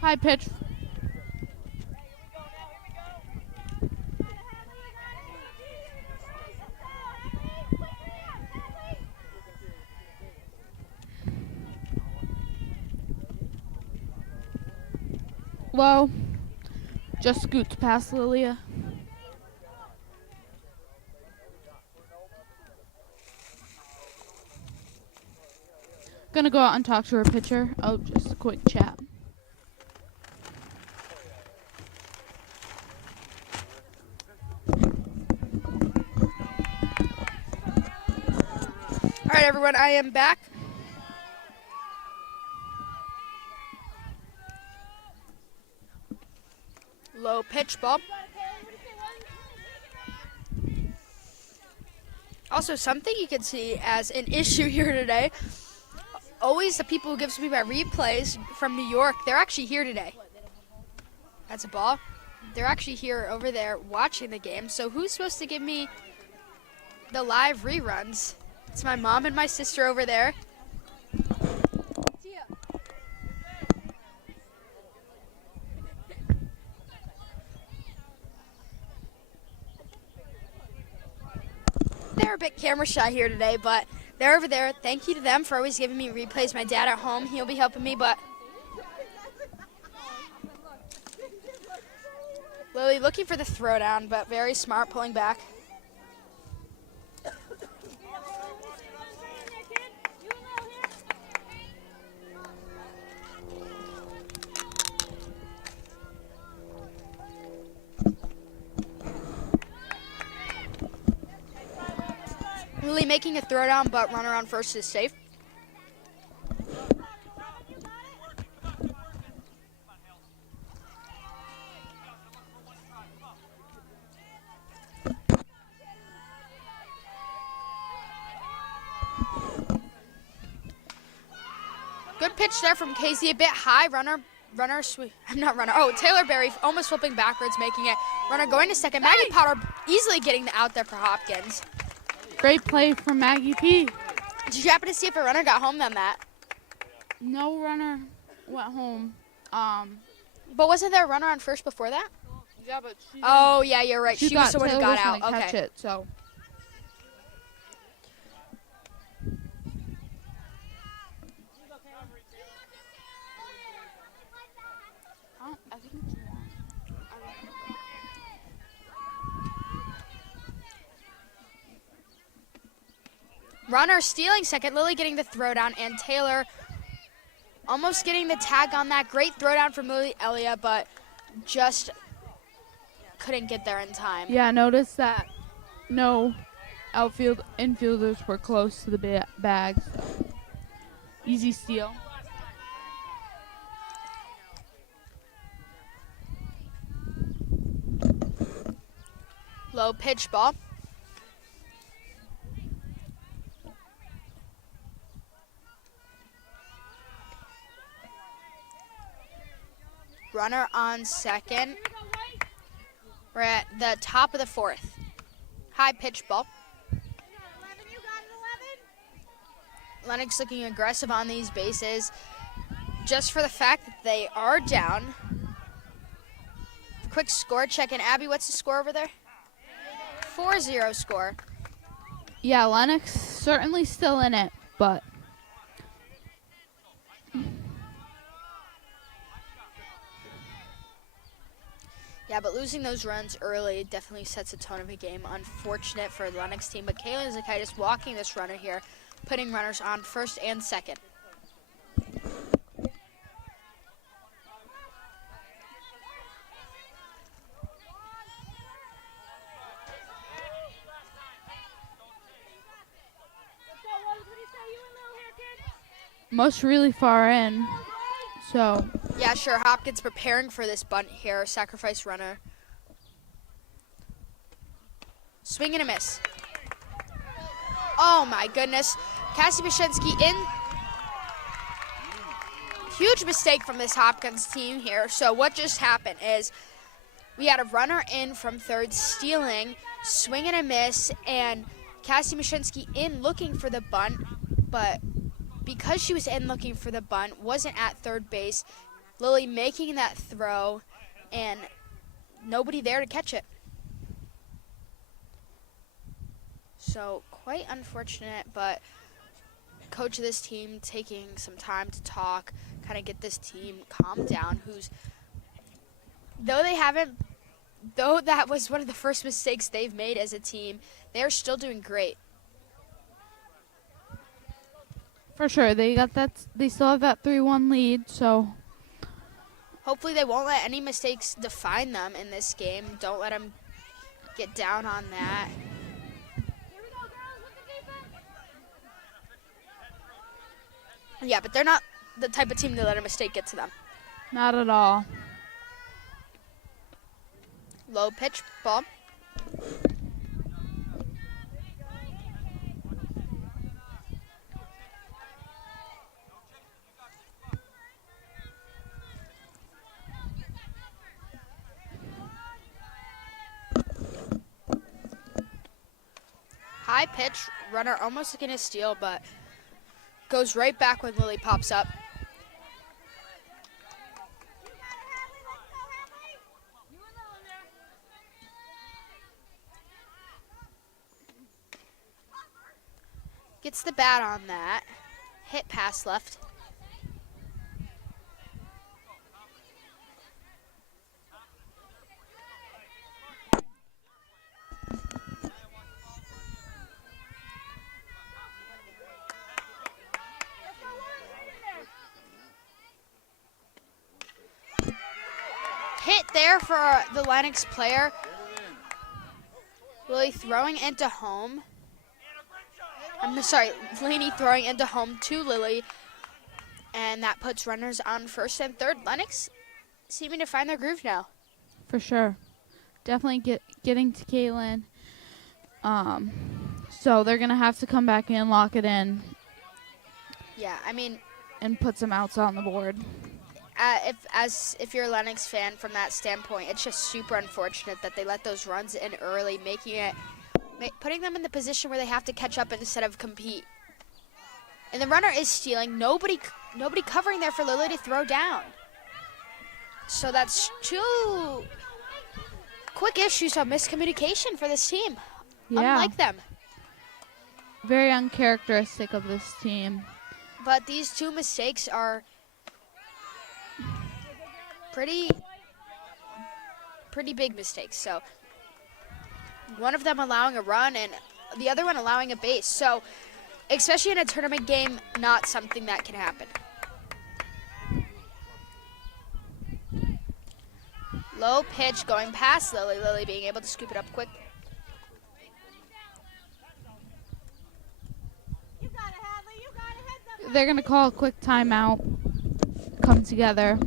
High pitch. Low. Just scoots past Lilia. Gonna go out and talk to her pitcher. Oh, just a quick chat. All right, everyone, I am back. Low pitch ball. Also, something you can see as an issue here today, always the people who gives me my replays from New York, they're actually here today. That's a ball. They're actually here over there watching the game. So who's supposed to give me the live reruns? It's my mom and my sister over there. They're a bit camera shy here today, but they're over there. Thank you to them for always giving me replays. My dad at home, he'll be helping me, but Lily looking for the throwdown, but very smart pulling back. Lily making a throwdown, but runner on first is safe. Good pitch there from Casey, a bit high. Taylor Berry almost flipping backwards, making it. Runner going to second. Maggie Potter easily getting the out there for Hopkins. Great play from Maggie P. Did you happen to see if a runner got home on that? No runner went home. But wasn't there a runner on first before that? Yeah, but she Oh, yeah, you're right. She was thought the one who Taylor got was gonna out. catch Okay. it, so. I think it's one. Runner stealing second. Lily getting the throwdown, and Taylor almost getting the tag on that. Great throwdown from Lily Elia, but just couldn't get there in time. Yeah, notice that no infielders were close to the bag. So. Easy steal. Low pitch ball. Runner on second. We're at the top of the fourth. High pitch ball. Lennox looking aggressive on these bases just for the fact that they are down. Quick score check. And Abby, what's the score over there? 4-0 score. Yeah, Lennox certainly still in it, but Yeah, but losing those runs early definitely sets a tone of a game. Unfortunate for the Lennox team, but Kaylin Zakaitis walking this runner here, putting runners on first and second. Most really far in. So Yeah, sure. Hopkins preparing for this bunt here. Sacrifice runner. Swing and a miss. Oh my goodness. Cassie Bashensky in. Huge mistake from this Hopkins team here. So what just happened is we had a runner in from third stealing, swing and a miss, and Cassie Mashinsky in looking for the bunt, but because she was in looking for the bunt, wasn't at third base. Lily making that throw, and nobody there to catch it. So quite unfortunate, but coach of this team taking some time to talk, kind of get this team calmed down, though that was one of the first mistakes they've made as a team, they're still doing great. for sure, they still have that 3-1 lead, so Hopefully they won't let any mistakes define them in this game. Don't let them get down on that. Yeah, but they're not the type of team to let a mistake get to them. not at all. Low pitch ball. High pitch, runner almost looking to steal, but goes right back when Lily pops up. Gets the bat on that. Hit pass left. Hit there for the Lennox player. Lily throwing into home. Laney throwing into home to Lily. And that puts runners on first and third. Lennox seeming to find their groove now. For sure. Definitely getting to Caitlin. So they're going to have to come back in, lock it in, Yeah, I mean, and put some outs on the board. if you're a Lennox fan from that standpoint, it's just super unfortunate that they let those runs in early, putting them in the position where they have to catch up instead of compete. And the runner is stealing. Nobody covering there for Lily to throw down. So that's two quick issues of miscommunication for this team. Yeah. Unlike them. Very uncharacteristic of this team. But these two mistakes are pretty big mistakes. So one of them allowing a run and the other one allowing a base. So especially in a tournament game, not something that can happen. Low pitch going past Lily. Lily being able to scoop it up quick. They're going to call a quick timeout, come together.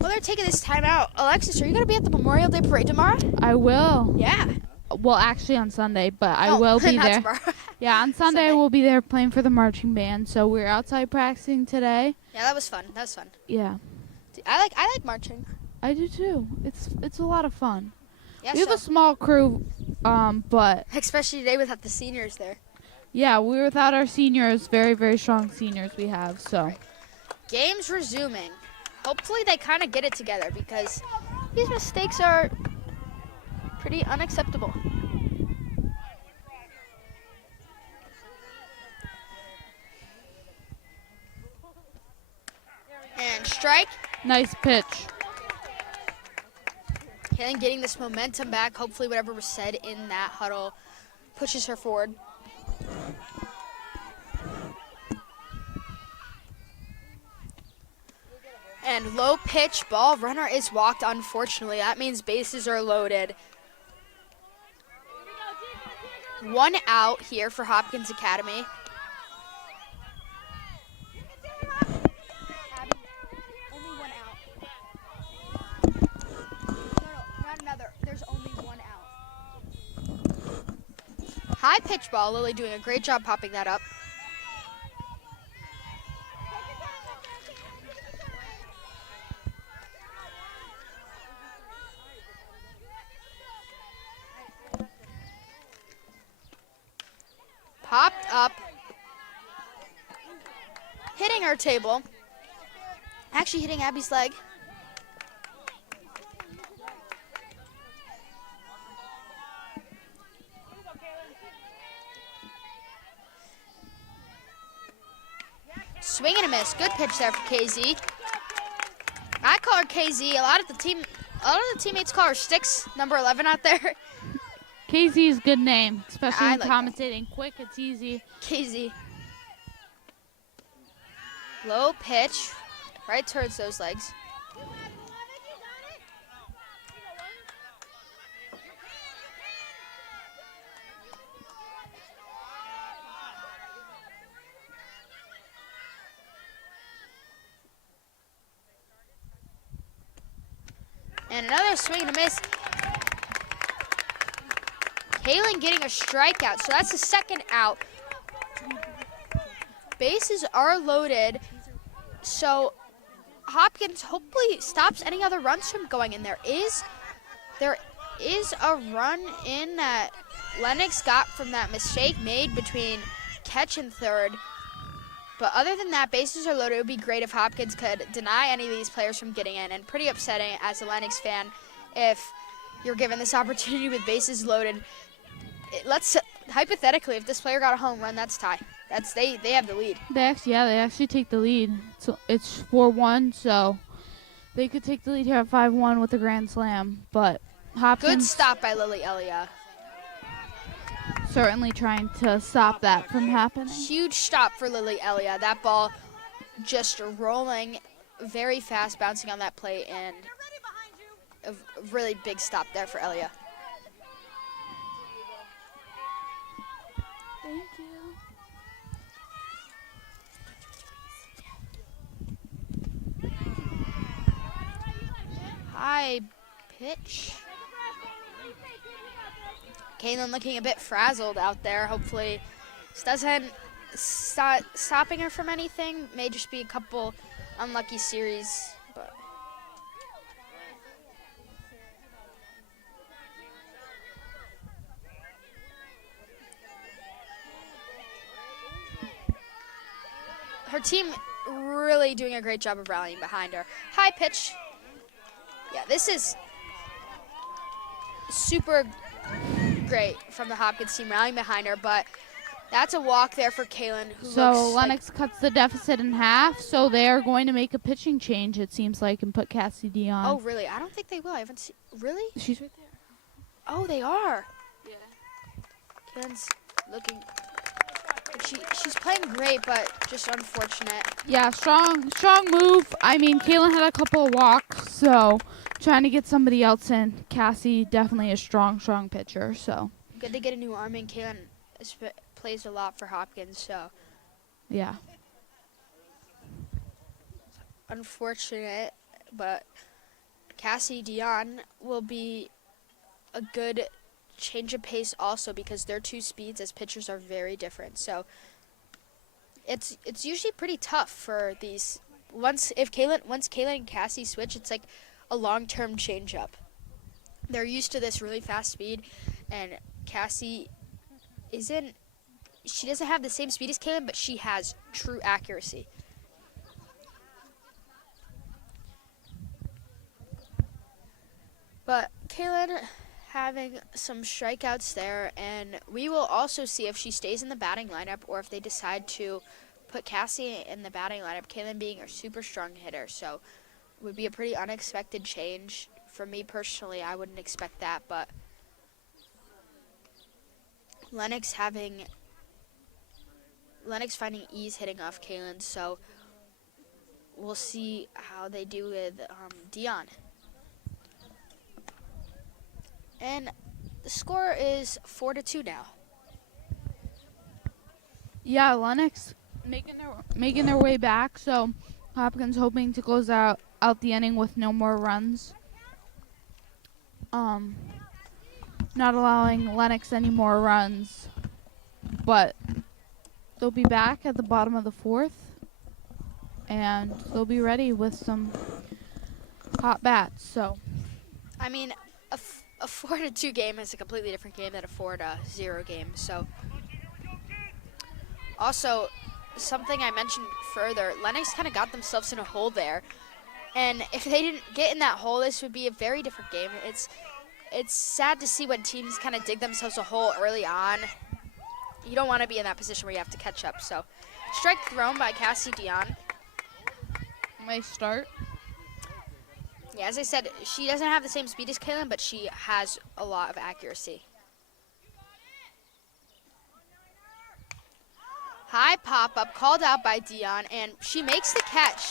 Well, they're taking this timeout. Alexis, are you going to be at the Memorial Day Parade tomorrow? I will. Yeah. Well, actually on Sunday, but I Oh, will be not there. tomorrow. Yeah, on Sunday I Sunday. will be there playing for the marching band. So we're outside practicing today. Yeah, that was fun. That was fun. Yeah, I like marching. I do too. It's a lot of fun. Yeah, We have a small crew, but especially today without the seniors there. yeah, we're without our seniors, very, very strong seniors we have. So Games resuming. Hopefully they kind of get it together because these mistakes are pretty unacceptable. And strike. Nice pitch. Kaylin getting this momentum back. Hopefully whatever was said in that huddle pushes her forward. And low pitch ball. Runner is walked, unfortunately. That means bases are loaded. 1 out here for Hopkins Academy. Abby, only 1 out. No, not another. There's only 1 out. High pitch ball. Lily doing a great job popping that up. Popped up. Hitting her table. Actually hitting Abby's leg. Swing and a miss. Good pitch there for KZ. I call her KZ. A lot of the teammates call her Sticks, number 11 out there. KZ's a good name, especially I in like commentating. Quick, it's easy. KZ. Low pitch, right towards those legs. And another swing and a miss. Kaylin getting a strikeout, so that's the 2nd out. Bases are loaded, so Hopkins hopefully stops any other runs from going in. There is a run in that Lennox got from that mistake made between catch and third. But other than that, bases are loaded. It would be great if Hopkins could deny any of these players from getting in, and pretty upsetting as a Lennox fan if you're given this opportunity with bases loaded. Let's hypothetically, if this player got a home run, that's tie. They have the lead. They actually take the lead. So it's 4-1, so they could take the lead here at 5-1 with a grand slam. But Hopkins Good stop by Lily Elia. certainly trying to stop that from happening. Huge stop for Lily Elia. That ball just rolling very fast, bouncing on that plate, and a really big stop there for Elia. Thank you. High pitch. Kaylin looking a bit frazzled out there. Hopefully this doesn't stopping her from anything. May just be a couple unlucky series. But her team really doing a great job of rallying behind her. High pitch. Yeah, this is super great from the Hopkins team rallying behind her, but that's a walk there for Kaylin. So Lennox cuts the deficit in half, so they're going to make a pitching change, it seems like, and put Cassie Dion. Oh, really? I don't think they will. I haven't seen. Really? She's right there. Oh, they are. Yeah. Kaylin's looking. She's playing great, but just unfortunate. Yeah, strong move. I mean, Kaylin had a couple of walks, so trying to get somebody else in. Cassie definitely a strong pitcher, so. Good to get a new arm in. Kaylin plays a lot for Hopkins, so. Yeah. Unfortunate, but Cassie Dion will be a good change of pace also, because their two speeds as pitchers are very different. So it's usually pretty tough for these. Once Kaylin and Cassie switch, it's like a long-term change-up. They're used to this really fast speed, and Cassie she doesn't have the same speed as Kaylin, but she has true accuracy. But Kaylin having some strikeouts there, and we will also see if she stays in the batting lineup or if they decide to put Cassie in the batting lineup, Kaylin being a super strong hitter, so it would be a pretty unexpected change. For me personally, I wouldn't expect that, but Lennox finding ease hitting off Kaylin, so we'll see how they do with Dion. And the score is 4-2 now. Yeah, Lennox making their way back. So Hopkins hoping to close out the inning with no more runs. Not allowing Lennox any more runs, but they'll be back at the bottom of the fourth, and they'll be ready with some hot bats. So, I mean, a 4-2 game is a completely different game than a 4-0 game. So, also, something I mentioned further, Lennox kind of got themselves in a hole there. And if they didn't get in that hole, this would be a very different game. It's sad to see when teams kind of dig themselves a hole early on. You don't want to be in that position where you have to catch up. So, strike thrown by Cassie Dion. nice start. Yeah, as I said, she doesn't have the same speed as Kaylin, but she has a lot of accuracy. High pop-up called out by Dion, and she makes the catch.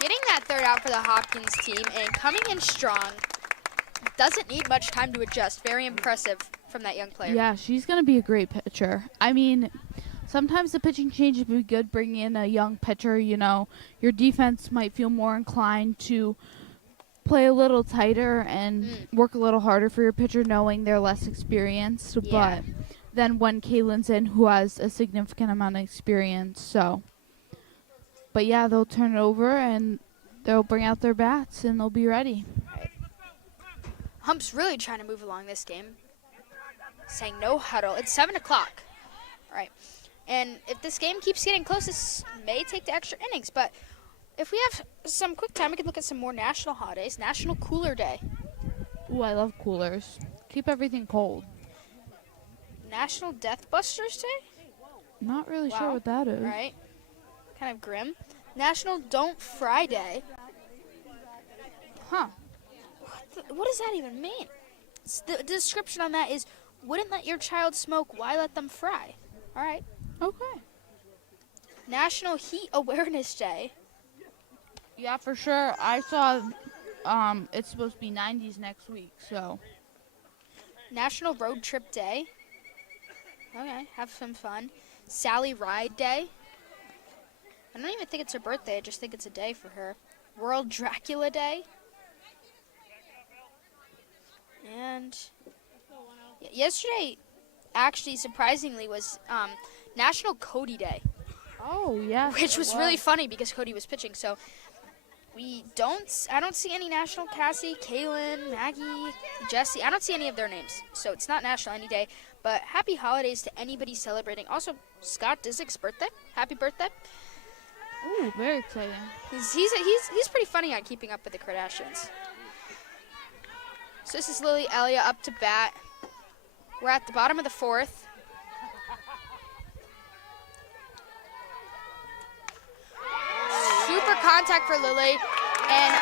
Getting that third out for the Hopkins team and coming in strong. Doesn't need much time to adjust. Very impressive from that young player. Yeah, she's going to be a great pitcher. I mean, sometimes the pitching change would be good bringing in a young pitcher. You know, your defense might feel more inclined to play a little tighter and work a little harder for your pitcher knowing they're less experienced. Yeah. But then when Kaylin's in, who has a significant amount of experience. So, but yeah, they'll turn it over and they'll bring out their bats and they'll be ready. Hump's really trying to move along this game. Saying no huddle. It's 7 o'clock. All right. And if this game keeps getting close, this may take the extra innings. But if we have some quick time, we can look at some more national holidays. National Cooler Day. Ooh, I love coolers. Keep everything cold. National Death Busters Day. Not really sure Wow. what that is. Right. Kind of grim. National Don't Fry Day. Huh. What does that even mean? The description on that is, wouldn't let your child smoke, why let them fry? All right. Okay. National Heat Awareness Day. Yeah, for sure. I saw it's supposed to be 90s next week, so. National Road Trip Day. Okay, have some fun. Sally Ride Day. I don't even think it's her birthday, I just think it's a day for her. World Dracula Day. And yesterday, actually, surprisingly, was National Cody Day. Oh, yeah. Which was really funny because Cody was pitching. So I don't see any National Cassie, Kaylin, Maggie, Jesse. I don't see any of their names. So it's not National any day. But happy holidays to anybody celebrating. Also, Scott Disick's birthday. Happy birthday. Ooh, very exciting. He's pretty funny on Keeping Up with the Kardashians. So this is Lily Elliott up to bat. We're at the bottom of the fourth. Super contact for Lily. And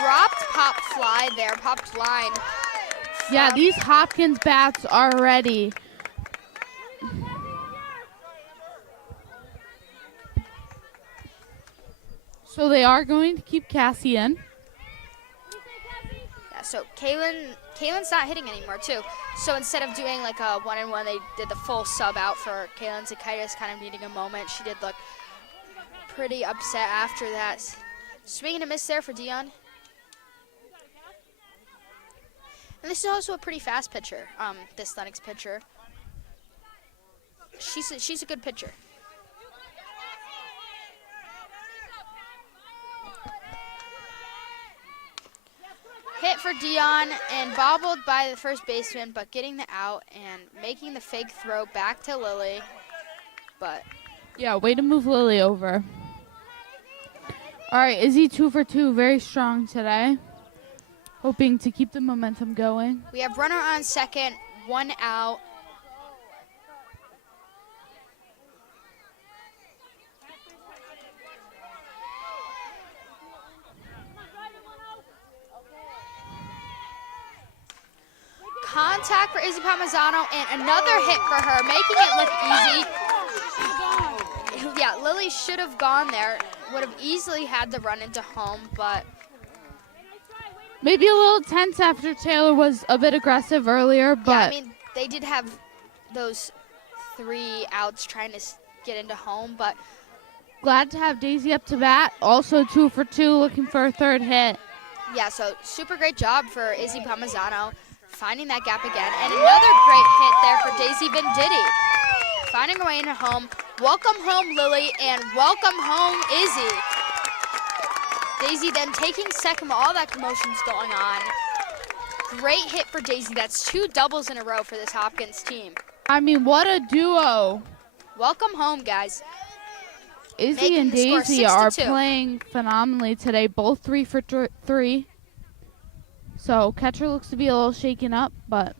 dropped pop fly there. Popped line. Yeah, these Hopkins bats are ready. So they are going to keep Cassie in. Yeah, so Kaylin's not hitting anymore too. So instead of doing like a 1-1, they did the full sub out for Kaylin Zakaitis, kind of needing a moment. She did look pretty upset after that. Swing and a miss there for Dion. And this is also a pretty fast pitcher, this Lennox pitcher. She's a good pitcher. Hit for Dion and bobbled by the first baseman, but getting the out and making the fake throw back to Lily. But Yeah, way to move Lily over. All right, Izzy 2 for 2, very strong today. Hoping to keep the momentum going. we have runner on second, 1 out. contact for Izzy Palmisano and another hit for her, making it look easy. Yeah, Lily should have gone there. Would have easily had the run into home, but maybe a little tense after Taylor was a bit aggressive earlier, but yeah, I mean, they did have those 3 outs trying to get into home, but glad to have Daisy up to bat. Also 2 for 2, looking for a third hit. yeah, so super great job for Izzy Palmisano finding that gap again. And another great hit there for Daisy Venditti. Finding her way into home. Welcome home, Lily, and welcome home, Izzy. Daisy then taking second with all that commotion's going on. Great hit for Daisy. That's 2 doubles in a row for this Hopkins team. I mean, what a duo. Welcome home, guys. Izzy Making and the score Daisy are 6-2. playing phenomenally today, both 3 for 3. So catcher looks to be a little shaken up, but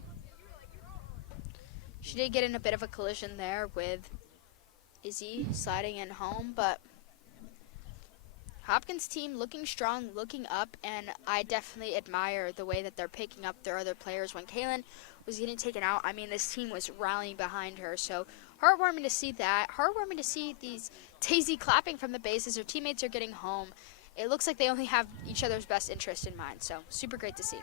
She did get in a bit of a collision there with Izzy sliding in home, but Hopkins team looking strong, looking up, and I definitely admire the way that they're picking up their other players. When Kaylin was getting taken out, I mean, this team was rallying behind her, so heartwarming to see that. Heartwarming to see these Daisy clapping from the bases. Her teammates are getting home. It looks like they only have each other's best interest in mind, so super great to see.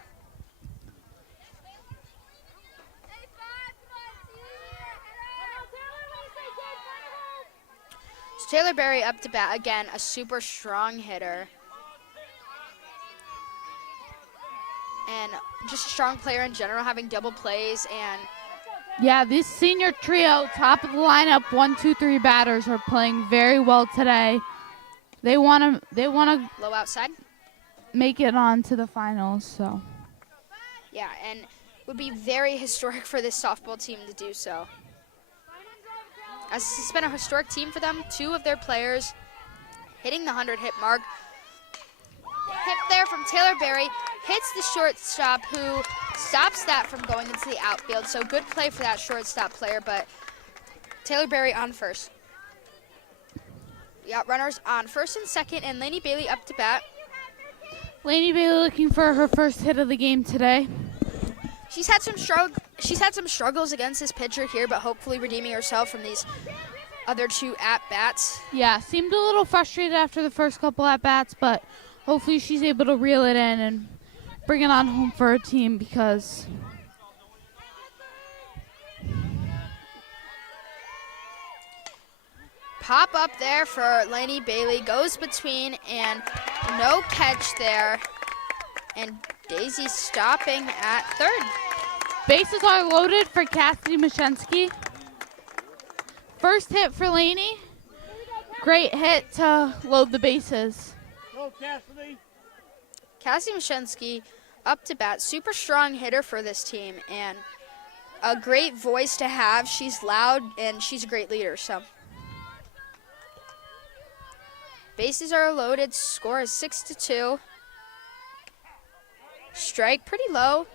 So Taylor Berry up to bat again, a super strong hitter. And just a strong player in general, having double plays. And yeah, this senior trio, top of the lineup, 1, 2, 3 batters are playing very well today. They want to low outside. make it on to the finals, so. Yeah, and would be very historic for this softball team to do so. As this has been a historic team for them, 2 of their players hitting the 100-hit mark. Hit there from Taylor Berry, hits the shortstop, who stops that from going into the outfield. So good play for that shortstop player, but Taylor Berry on first. We got runners on first and second, and Lainey Bailey up to bat. Lainey Bailey looking for her first hit of the game today. She's had some struggles against this pitcher here, but hopefully redeeming herself from these other 2 at-bats. Yeah, seemed a little frustrated after the first couple at-bats, but hopefully she's able to reel it in and bring it on home for her team, because Pop up there for Lainey Bailey, goes between, and no catch there. And Daisy stopping at third. bases are loaded for Cassidy Mashensky. First hit for Lainey. Great hit to load the bases. Go, Cassidy. Cassidy Mashensky up to bat, super strong hitter for this team, and a great voice to have. She's loud, and she's a great leader, so. Bases are loaded, score is 6-2. Strike pretty low.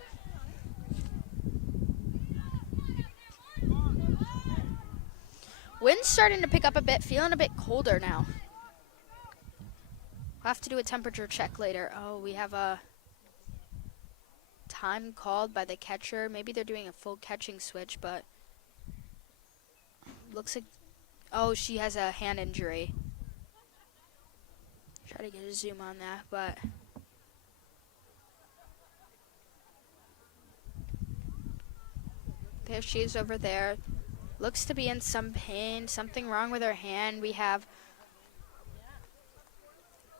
Wind's starting to pick up a bit, feeling a bit colder now. We'll have to do a temperature check later. Oh, we have a time called by the catcher. Maybe they're doing a full catching switch, but looks like, oh, she has a hand injury. Try to get a zoom on that, but there she is over there. Looks to be in some pain, something wrong with her hand. We have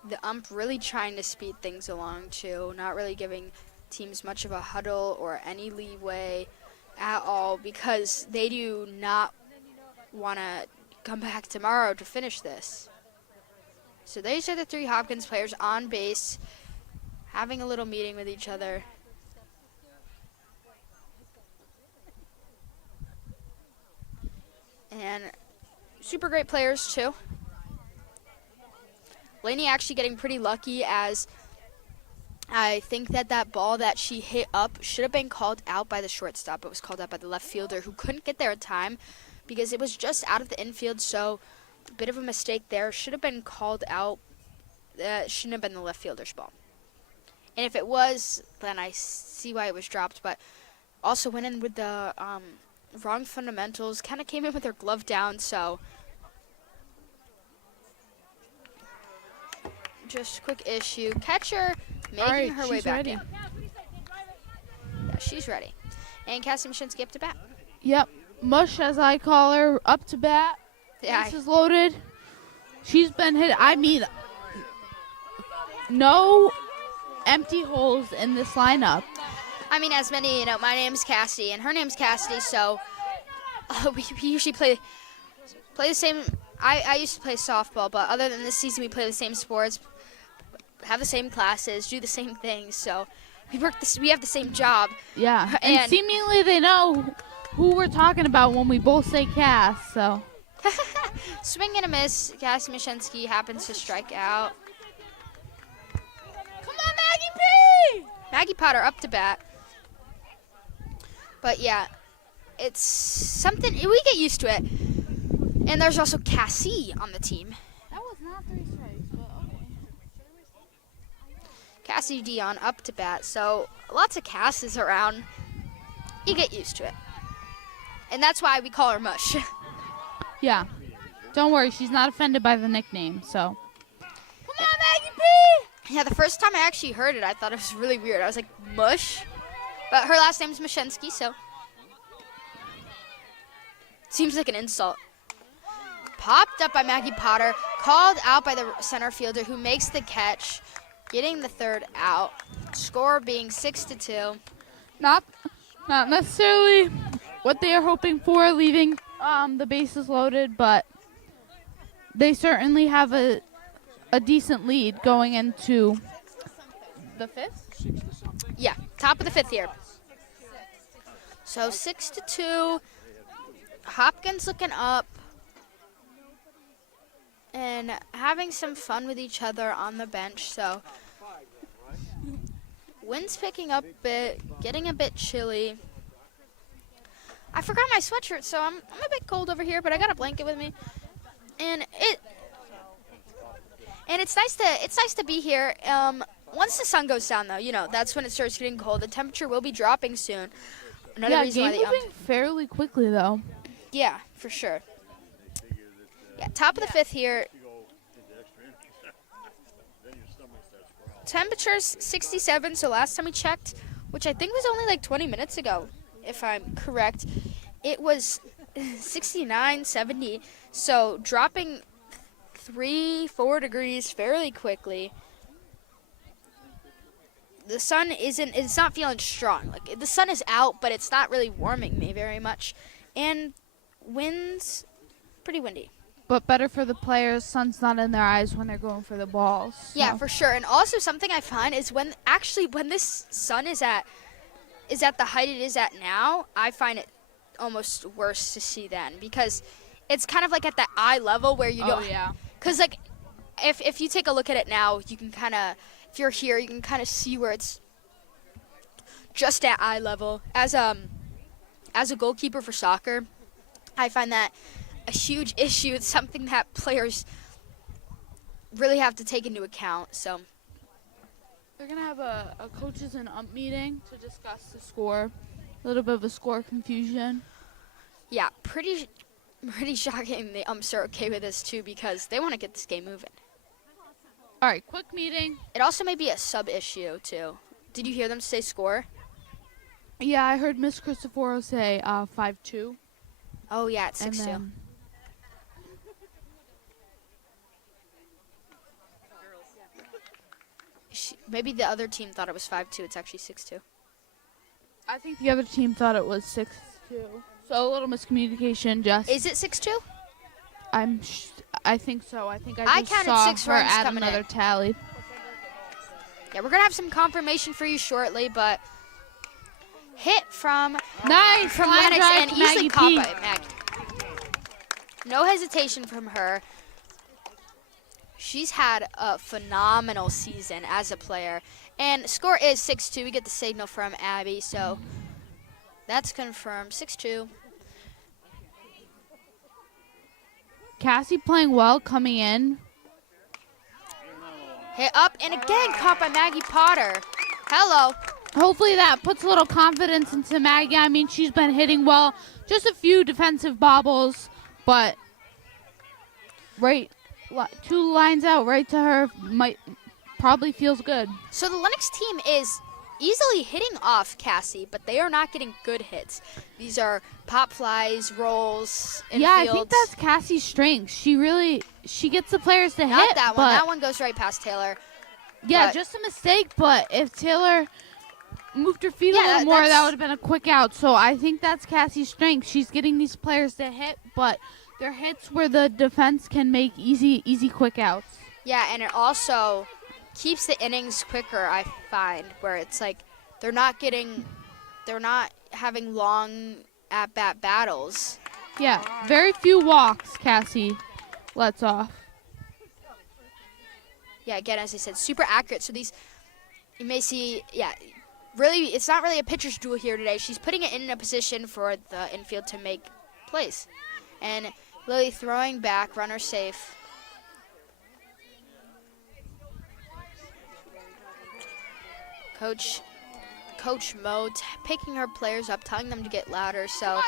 the ump really trying to speed things along too, not really giving teams much of a huddle or any leeway at all, because they do not want to come back tomorrow to finish this. So these are the 3 Hopkins players on base, having a little meeting with each other. And super great players too. Lainey actually getting pretty lucky, as I think that ball that she hit up should have been called out by the shortstop. It was called out by the left fielder, who couldn't get there in time because it was just out of the infield. So a bit of a mistake there. Should have been called out. Shouldn't have been the left fielder's ball. And if it was, then I see why it was dropped. But also went in with the wrong fundamentals. Kind of came in with her glove down, so just a quick issue. Catcher making All right, her way she's back ready. in. Yeah, she's ready. And Cassie Mashinsky up to bat. Yep. Mush, as I call her, up to bat. Yeah, Bases loaded. She's been hit. I mean, no empty holes in this lineup. I mean, as many, my name's Cassie, and her name's Cassidy, so we usually play the same. I used to play softball, but other than this season, we play the same sports, have the same classes, do the same things, so we have the same job. Yeah. And And- seemingly they know who we're talking about when we both say Cass, so. Swing and a miss. Cassie Mashinsky happens to strike out. Come on, Maggie P! Maggie Potter up to bat. But yeah, it's something, we get used to it. And there's also Cassie on the team. That was not 3 strikes, but okay. Cassie Dion up to bat. So lots of Casses around. You get used to it. And that's why we call her Mush. Yeah. Don't worry, she's not offended by the nickname, so. Come on, Maggie P! Yeah, the first time I actually heard it, I thought it was really weird. I was like, Mush? But her last name's Mashinsky, so. Seems like an insult. Popped up by Maggie Potter, called out by the center fielder who makes the catch, getting the third out. Score being 6-2. Not necessarily what they are hoping for, leaving the bases loaded, but they certainly have a decent lead going into the 5th. Yeah, top of the 5th here. So 6-2. Hopkins looking up and having some fun with each other on the bench. So wind's picking up a bit, getting a bit chilly. I forgot my sweatshirt, so I'm a bit cold over here, but I got a blanket with me. And it's nice to be here. Once the sun goes down, though, that's when it starts getting cold. The temperature will be dropping soon. Another Yeah, reason why game moving fairly quickly, though. Yeah, for sure. Yeah, top of the 5th here. Temperature's 67, so last time we checked, which I think was only like 20 minutes ago, if I'm correct, it was 69, 70. So dropping 3-4 degrees fairly quickly. The sun it's not feeling strong. Like, the sun is out, but it's not really warming me very much. And winds, pretty windy. But better for the players, sun's not in their eyes when they're going for the balls. Yeah, so. for sure. And also something I find is when this sun is at the height it is at now, I find it almost worse to see then, because it's kind of like at that eye level where you don't. Oh, yeah. Because like, if you take a look at it now, you can kind of, if you're here, you can kind of see where it's just at eye level. As a goalkeeper for soccer, I find that a huge issue. It's something that players really have to take into account. So They're going to have a coaches and ump meeting to discuss the score. A little bit of a score confusion. yeah, pretty shocking the umps are okay with this too, because they want to get this game moving. All right, quick meeting. It also may be a sub issue too. Did you hear them say score? Yeah, I heard Miss Cristoforo say 5-2. Oh yeah, it's and 6-2. then Maybe the other team thought it was 5-2. It's actually 6-2. I think the other team thought it was 6-2. So a little miscommunication, Jess. Is it 6-2? I think so. I think I I just counted saw 6 her runs add coming another in. tally. Yeah, we're gonna have some confirmation for you shortly, but hit from Nice from line Lennox drive and to easily Maggie caught P. by Maggie. No hesitation from her. She's had a phenomenal season as a player. And score is 6-2. We get the signal from Abby, so that's confirmed. 6-2. Cassie playing well, coming in. Hit up and again caught by Maggie Potter. Hello. hopefully that puts a little confidence into Maggie. I mean, she's been hitting well. Just a few defensive bobbles, but right, 2 lines out right to her probably feels good. So the Lennox team is easily hitting off Cassie, but they are not getting good hits. These are pop flies, rolls, infields. Yeah, I think that's Cassie's strength. She gets the players to not hit. that one. That one goes right past Taylor. Yeah, but just a mistake, but if Taylor moved her feet a little more, that would have been a quick out. So I think that's Cassie's strength. She's getting these players to hit, but they're hits where the defense can make easy quick outs. Yeah, and it also keeps the innings quicker, I find, where it's like they're not having long at-bat battles. Yeah, very few walks Cassie lets off. Yeah, again, as I said, super accurate. So these, you may see, really, it's not really a pitcher's duel here today. She's putting it in a position for the infield to make plays. And Lily throwing back, runner safe. Coach Mo picking her players up, telling them to get louder. So,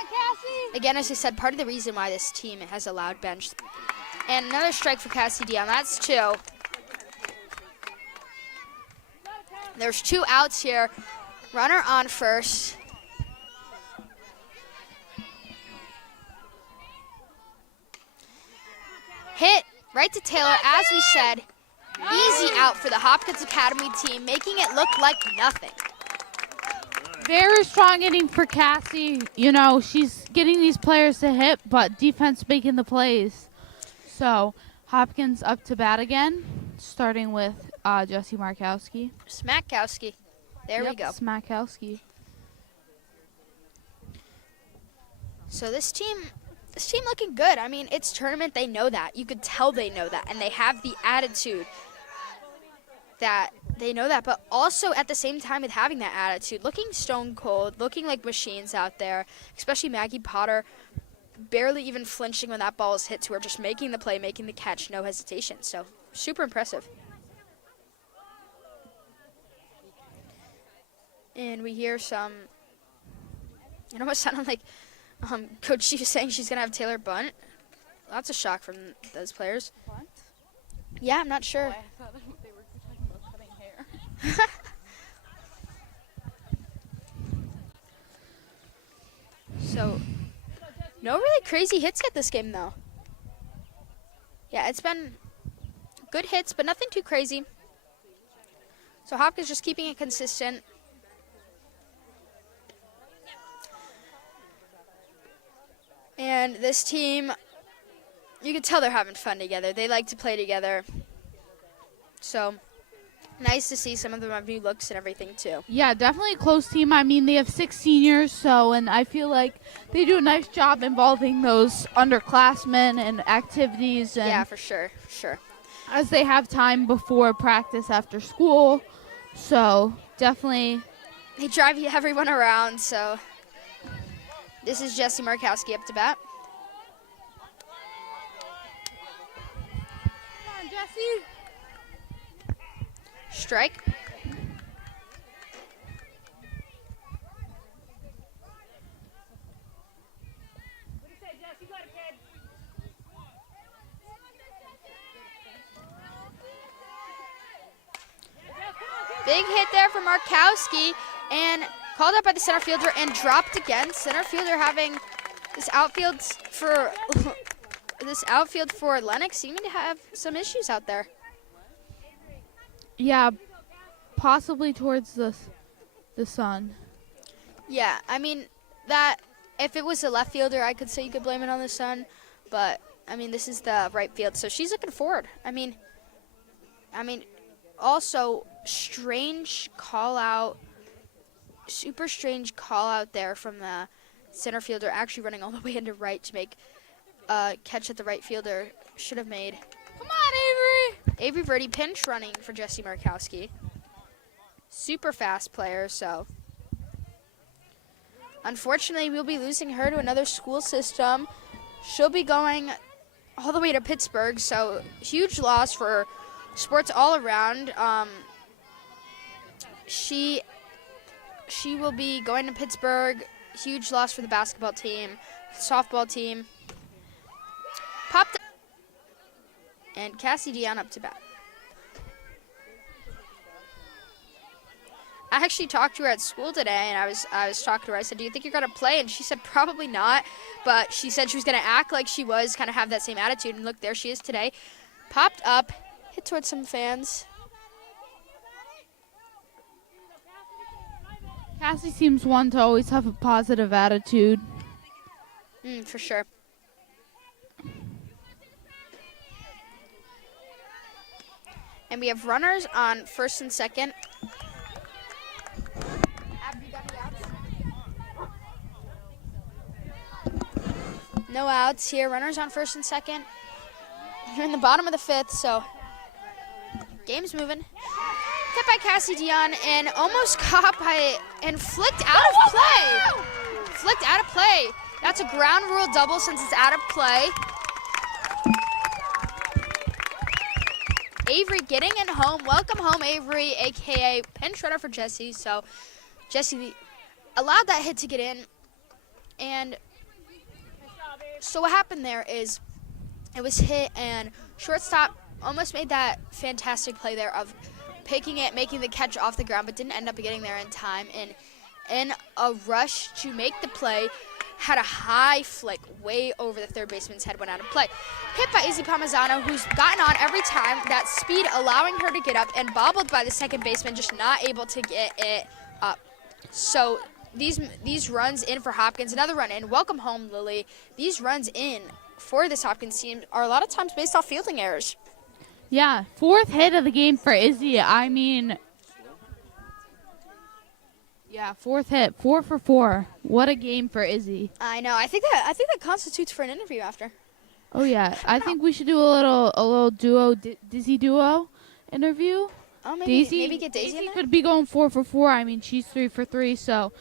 again, as I said, part of the reason why this team has a loud bench. And another strike for Cassie Dion. That's 2. There's 2 outs here. Runner on first. Hit right to Taylor, as we said. Easy out for the Hopkins Academy team, making it look like nothing. Very strong inning for Cassie. You know, she's getting these players to hit, but defense making the plays. So Hopkins up to bat again, starting with Jessie Markowski. Smackowski. There we go. Smackowski. So this team looking good. I mean, it's tournament. They know that. You could tell they know that, and they have the attitude that they know that, but also at the same time with having that attitude, looking stone cold, looking like machines out there, especially Maggie Potter, barely even flinching when that ball is hit to her, just making the play, making the catch, no hesitation. So super impressive. And we hear some, it almost sounded like Coach Chief saying she's going to have Taylor bunt. That's a shock from those players. Bunt? Yeah, I'm not sure. Oh, I thought they were talking about cutting hair. So, no really crazy hits yet this game, though. Yeah, it's been good hits, but nothing too crazy. So Hopkins just keeping it consistent. And this team, you can tell they're having fun together. They like to play together. So, nice to see some of them have new looks and everything, too. Yeah, definitely a close team. I mean, they have 6 seniors, and I feel like they do a nice job involving those underclassmen and activities. And yeah, for sure. as they have time before practice after school. So, definitely. They drive everyone around, so. This is Jessie Markowski up to bat. Come on, Jessie. Strike. Big hit there for Markowski, and called up by the center fielder and dropped again. Center fielder having this outfield for Lennox seeming to have some issues out there. Yeah, possibly towards the sun. Yeah, I mean that if it was a left fielder, I could say you could blame it on the sun, but I mean this is the right field, so she's looking forward. I mean, also strange call out. Super strange call out there from the center fielder, actually running all the way into right to make a catch that the right fielder should have made. Come on, Avery! Avery Verdi pinch running for Jessie Markowski. Super fast player, so. Unfortunately, we'll be losing her to another school system. She'll be going all the way to Pittsburgh, so huge loss for sports all around. She she will be going to Pittsburgh. Huge loss for the basketball team, softball team. Popped up. And Cassie Dion up to bat. I actually talked to her at school today, and I was talking to her. I said, "Do you think you're gonna play?" And she said, "Probably not." But she said she was gonna act like she was, kind of have that same attitude. And look, there she is today. Popped up, hit towards some fans. Cassie seems one to always have a positive attitude. For sure. And we have runners on first and second. No outs here. Runners on first and second. You're in the bottom of the fifth, so game's moving. Hit by Cassie Dion and almost caught by and flicked out of play. Flicked out of play. That's a ground rule double since it's out of play. Avery getting it home. Welcome home, Avery, a.k.a. pinch runner for Jesse. So Jesse allowed that hit to get in. And so what happened there is it was hit, and shortstop almost made that fantastic play there of picking it, making the catch off the ground, but didn't end up getting there in time. And in a rush to make the play, had a high flick way over the third baseman's head, went out of play. Hit by Izzy Palmisano, who's gotten on every time. That speed allowing her to get up, and bobbled by the second baseman, just not able to get it up. So these runs in for Hopkins, another run in. Welcome home, Lily. These runs in for this Hopkins team are a lot of times based off fielding errors. Yeah, fourth hit of the game for Izzy. I mean, yeah, fourth hit, 4 for 4. What a game for Izzy. I know. I think that constitutes for an interview after. Oh yeah, I think we should do a little duo, Dizzy duo interview. Oh, maybe get Daisy in Daisy there? could be going 4 for 4. I mean, she's 3 for 3, so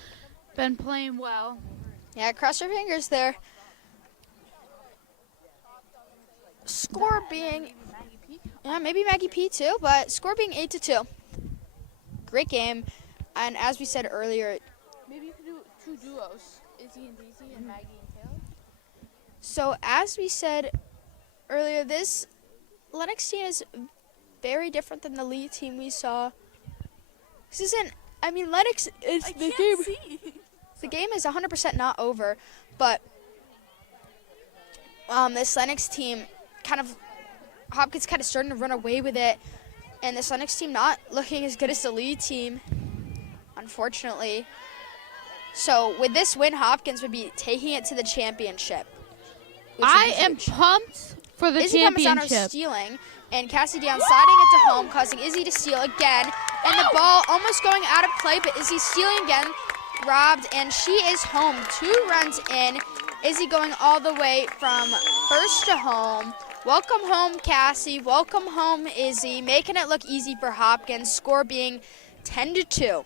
been playing well. Yeah, cross your fingers there. Score being, yeah, maybe Maggie P too, but score being 8-2. Great game, and as we said earlier, Maybe you could do 2 duos, Izzy and Daisy and Maggie and Taylor. so as we said earlier, this Lennox team is very different than the Lee team we saw. This isn't, I mean, Lennox is the game. The game is 100% not over, but this Lennox team Hopkins kind of starting to run away with it, and this Lennox team not looking as good as the Lee team, unfortunately. So with this win, Hopkins would be taking it to the championship. I am pumped for the Izzy championship. Palmisano stealing, and Cassie Dion sliding it to home, causing Izzy to steal again. And the ball almost going out of play, but Izzy stealing again, robbed, and she is home. 2 runs in. Izzy going all the way from first to home. Welcome home, Cassie. Welcome home, Izzy. Making it look easy for Hopkins. Score being 10-2.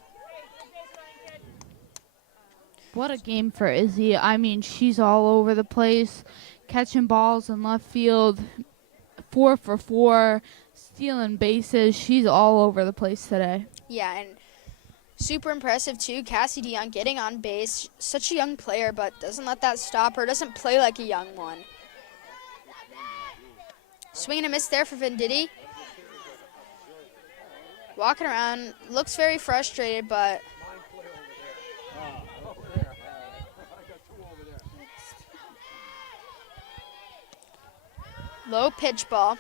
What a game for Izzy. I mean, she's all over the place, catching balls in left field, 4 for 4, stealing bases. She's all over the place today. Yeah, and super impressive, too. Cassie Dion getting on base. Such a young player, but doesn't let that stop her. Doesn't play like a young one. Swing and a miss there for Venditti. Walking around. Looks very frustrated, but low pitch ball.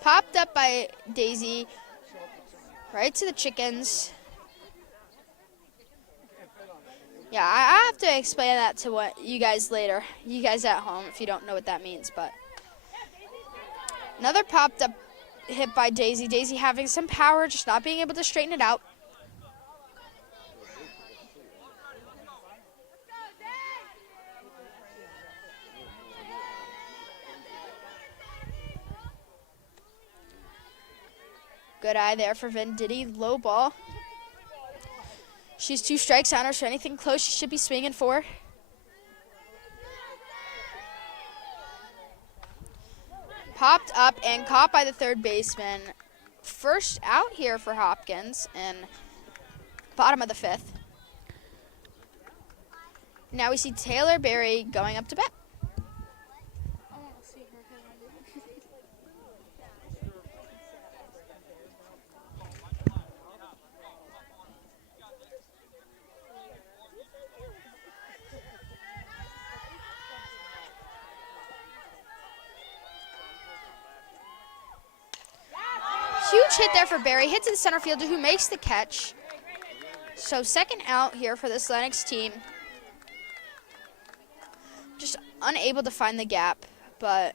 Popped up by Daisy. Right to the chickens. Yeah, I have to explain that to what you guys later. You guys at home if you don't know what that means, but another popped up hit by Daisy. Daisy having some power, just not being able to straighten it out. Good eye there for Venditti. Low ball. She's 2 strikes on her, so anything close she should be swinging for. Popped up and caught by the third baseman. First out here for Hopkins in bottom of the fifth. Now we see Taylor Berry going up to bat. Huge hit there for Barry. Hit to the center fielder who makes the catch. So second out here for this Lennox team. Just unable to find the gap, but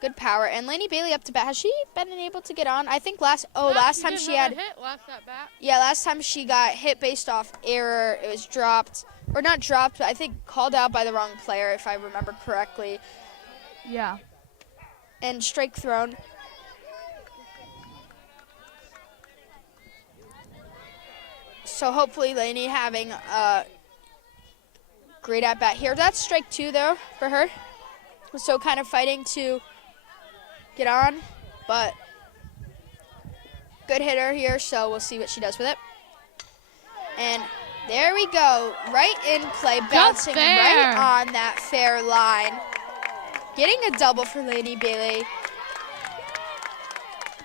good power. And Lainey Bailey up to bat. Has she been able to get on? I think last time she had hit last at bat. Yeah, last time she got hit based off error. It was dropped, or not dropped, but I think called out by the wrong player if I remember correctly. Yeah. And strike thrown. So hopefully Lainey having a great at-bat here. That's strike 2, though, for her. So kind of fighting to get on, but good hitter here, so we'll see what she does with it. And there we go, right in play, bouncing right on that fair line. Getting a double for Lainey Bailey.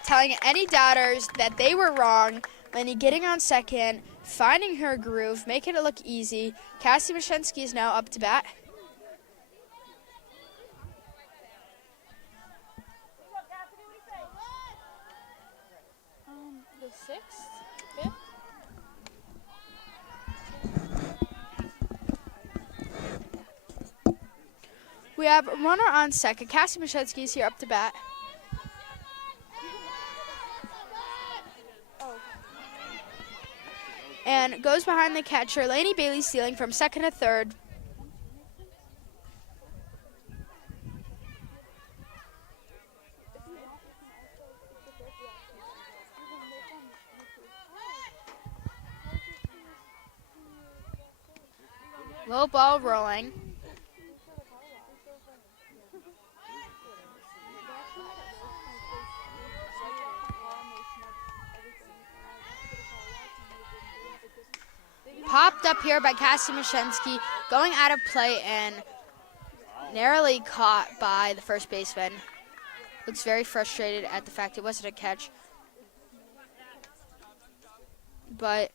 Telling any doubters that they were wrong. Lainey getting on second, finding her groove, making it look easy. Cassie Mashensky is now up to bat. The 6th, 5th. We have a runner on second. Cassie Mashensky is here up to bat. And goes behind the catcher. Lainey Bailey stealing from second to third. Low ball rolling. Popped up here by Cassie Mashensky, going out of play and narrowly caught by the first baseman. Looks very frustrated at the fact it wasn't a catch. But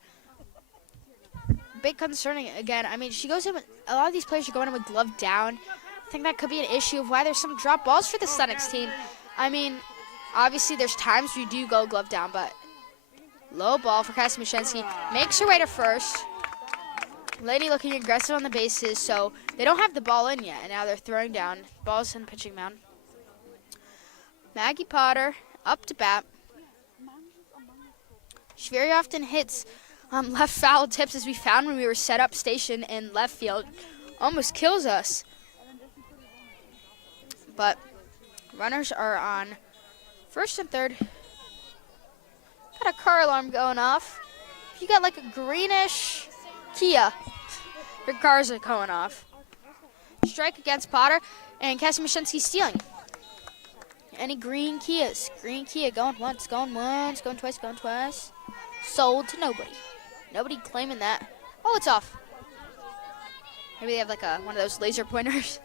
bit concerning again. I mean, she goes in with, a lot of these players are going in with glove down. I think that could be an issue of why there's some drop balls for the Lennox team. I mean, obviously there's times we do go glove down, but low ball for Cassie Mashensky. Makes her way to first. Lainey looking aggressive on the bases, so they don't have the ball in yet, and now they're throwing down. Ball's in the pitching mound. Maggie Potter up to bat. She very often hits left foul tips, as we found when we were set up station in left field. Almost kills us. But runners are on first and third. Got a car alarm going off. If you got like a greenish Kia, your cars are going off. Strike against Potter, and Cassie Mashensky stealing. Any green Kias? Green Kia going once, going twice, going twice. Sold to nobody. Nobody claiming that. Oh, it's off. Maybe they have like one of those laser pointers.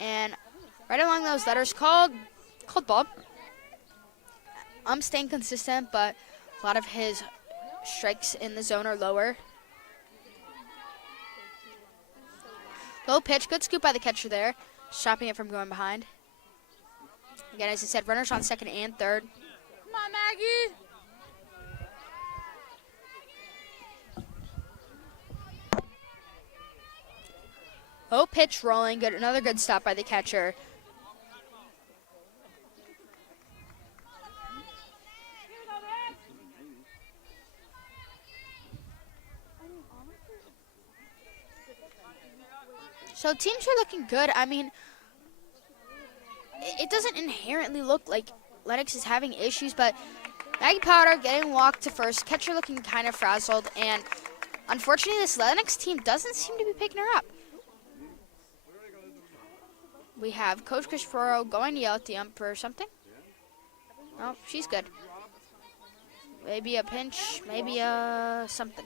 And right along those letters, called ball. I'm staying consistent, but a lot of his strikes in the zone are lower. Low pitch, good scoop by the catcher there, stopping it from going behind. Again, as I said, runners on second and third. Come on, Maggie. Low pitch rolling, good. Another good stop by the catcher. So teams are looking good. I mean, it doesn't inherently look like Lennox is having issues, but Maggie Potter getting walked to first, catcher looking kind of frazzled, and unfortunately this Lennox team doesn't seem to be picking her up. We have Coach Christopher going to yell at the ump or something. Oh, she's good. Maybe a pinch, maybe a something.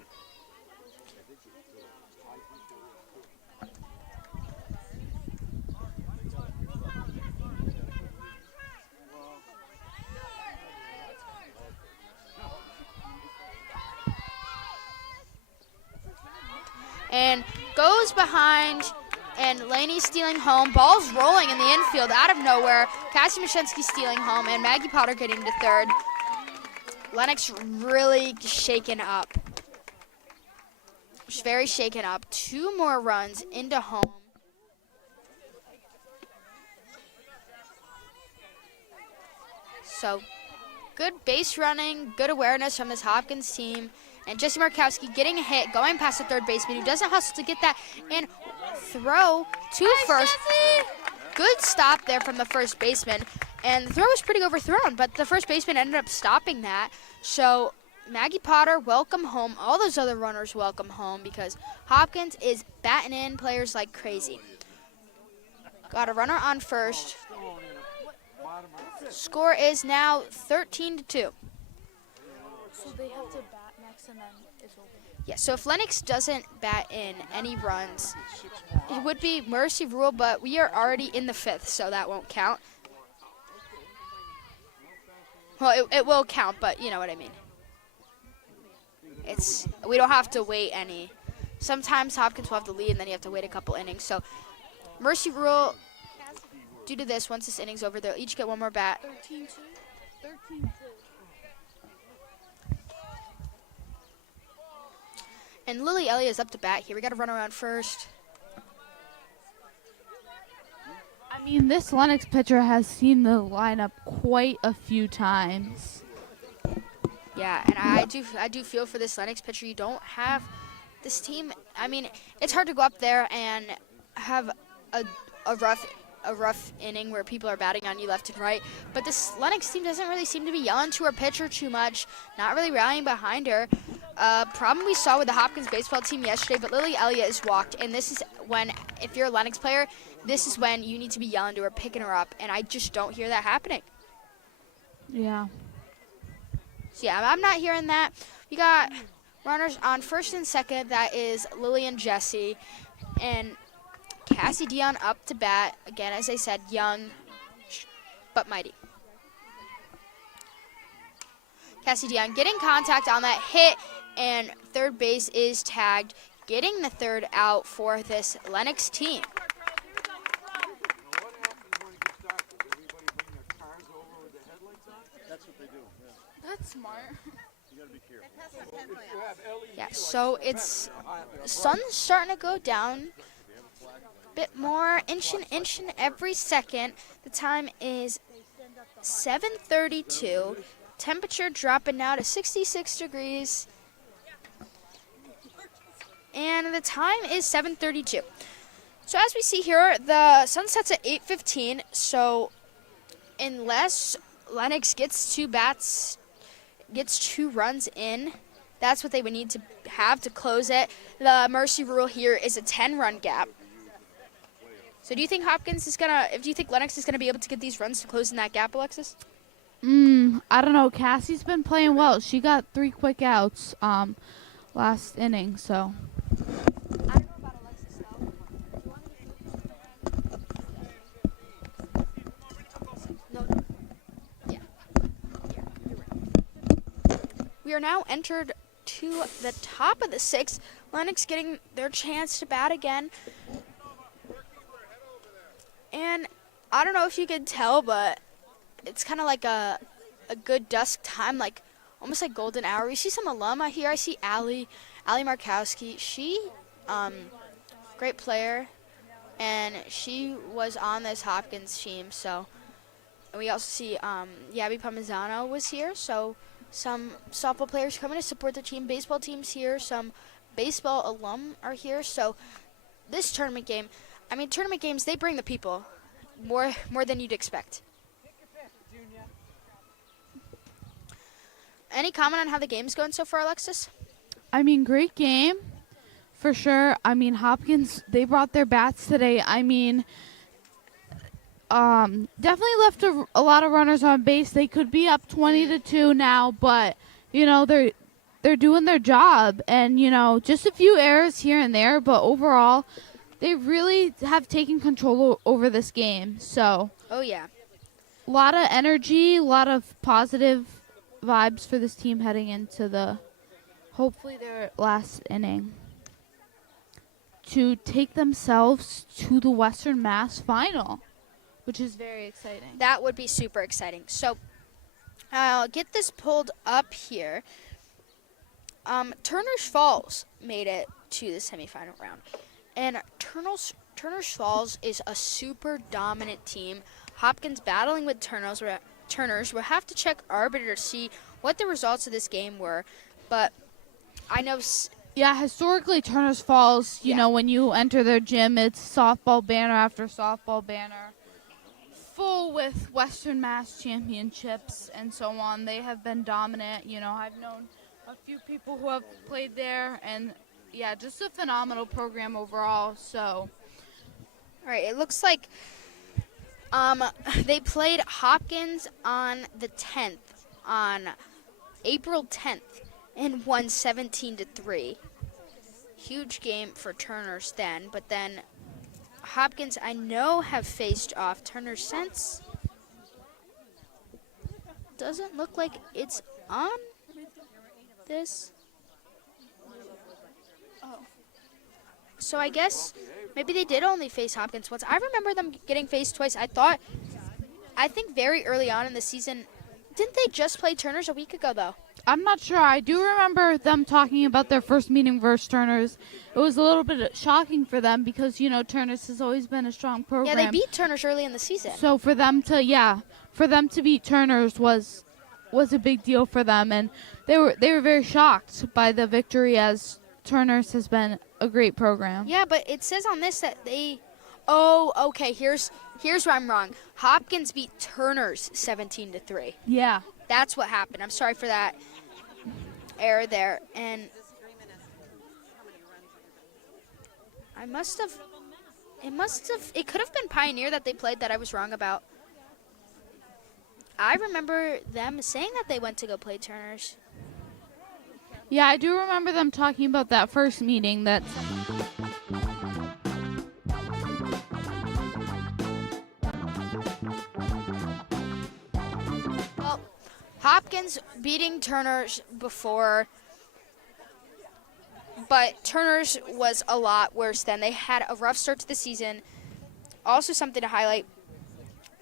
And goes behind, and Laney stealing home. Ball's rolling in the infield out of nowhere. Cassie Mashensky stealing home, and Maggie Potter getting to third. Lennox really shaken up. She's very shaken up. 2 more runs into home. So, good base running, good awareness from this Hopkins team. And Jesse Markowski getting a hit, going past the third baseman who doesn't hustle to get that and throw to first. Good stop there from the first baseman. And the throw was pretty overthrown, but the first baseman ended up stopping that. So Maggie Potter, welcome home. All those other runners welcome home because Hopkins is batting in players like crazy. Got a runner on first. Score is now 13-2. So they have to bat next and then it's over. Yeah, so if Lennox doesn't bat in any runs, it would be mercy rule, but we are already in the 5th, so that won't count. Well, it will count, but you know what I mean. We don't have to wait any. Sometimes Hopkins will have the lead, and then you have to wait a couple innings. So mercy rule, due to this, once this inning's over, they'll each get one more bat. 13-2. 13-2. And Lily Elliott is up to bat here. We got to run around first. I mean, this Lennox pitcher has seen the lineup quite a few times. Yeah, and I do feel for this Lennox pitcher. You don't have this team. I mean, it's hard to go up there and have a rough inning where people are batting on you left and right. But this Lennox team doesn't really seem to be yelling to her pitcher too much, not really rallying behind her. Problem we saw with the Hopkins baseball team yesterday, but Lily Elliott is walked, and this is when, if you're a Lennox player, this is when you need to be yelling to her, picking her up, and I just don't hear that happening. Yeah. So yeah, I'm not hearing that. We got runners on first and second. That is Lily and Jesse, and Cassie Dion up to bat. Again, as I said, young but mighty. Cassie Dion getting contact on that hit, and third base is tagged, getting the third out for this Lennox team. That's smart. Yeah, so it's sun's starting to go down a bit more, inching every second. The time is 7:32. Temperature dropping now to 66 degrees. And the time is 7:32. So as we see here, the sun sets at 8:15. So unless Lennox gets 2 bats, gets 2 runs in, that's what they would need to have to close it. The mercy rule here is a 10-run gap. So do you think Lennox is gonna be able to get these runs to close in that gap, Alexis? I don't know. Cassie's been playing well. She got 3 quick outs last inning, so. I don't know about Alexis though. No. Yeah. You're right. We are now entered to the top of the 6th. Lennox getting their chance to bat again. And I don't know if you can tell, but it's kind of like a good dusk time, like almost like golden hour. We see some alumni here. I see Allie Markowski. She, great player, and she was on this Hopkins team. So, and we also see Yabby Parmesano was here. So, some softball players coming to support the team. Baseball teams here. Some baseball alum are here. So, this tournament game, tournament games, they bring the people more than you'd expect. Any comment on how the game's going so far, Alexis? Great game, for sure. Hopkins, they brought their bats today. definitely left a lot of runners on base. They could be up 20-2 now, but they're doing their job, and just a few errors here and there, but overall they really have taken control over this game. So Oh, yeah. a lot of energy, a lot of positive vibes for this team heading into hopefully their last inning to take themselves to the Western Mass final, which is very exciting. That would be super exciting. So I'll get this pulled up here. Turner's Falls made it to the semifinal round. And Turner's Falls is a super dominant team. Hopkins battling with Turners. We'll have to check Arbiter to see what the results of this game were. But I know... Yeah, historically, Turner's Falls, you know, when you enter their gym, it's softball banner after softball banner, full with Western Mass championships and so on. They have been dominant. I've known a few people who have played there, and, yeah, just a phenomenal program overall. So, all right, it looks like they played Hopkins on the 10th, on April 10th, and won 17-3. Huge game for Turner's then, but then Hopkins, I know, have faced off Turner since. Doesn't look like it's on this. Oh. So I guess maybe they did only face Hopkins once. I remember them getting faced twice. I think very early on in the season, didn't they just play Turner's a week ago, though? I'm not sure. I do remember them talking about their first meeting versus Turner's. It was a little bit shocking for them because, Turner's has always been a strong program. Yeah, they beat Turner's early in the season. So for them to beat Turner's was a big deal for them, and they were very shocked by the victory, as Turner's has been a great program. Yeah, but it says on this that they... Oh, okay, here's where I'm wrong. Hopkins beat Turner's 17-3. Yeah. That's what happened. I'm sorry for that error there. And it could have been Pioneer that they played that I was wrong about. I remember them saying that they went to go play Turner's. Yeah, I do remember them talking about that first meeting. Well, Hopkins beating Turner's before, but Turner's was a lot worse then. They had a rough start to the season. Also something to highlight,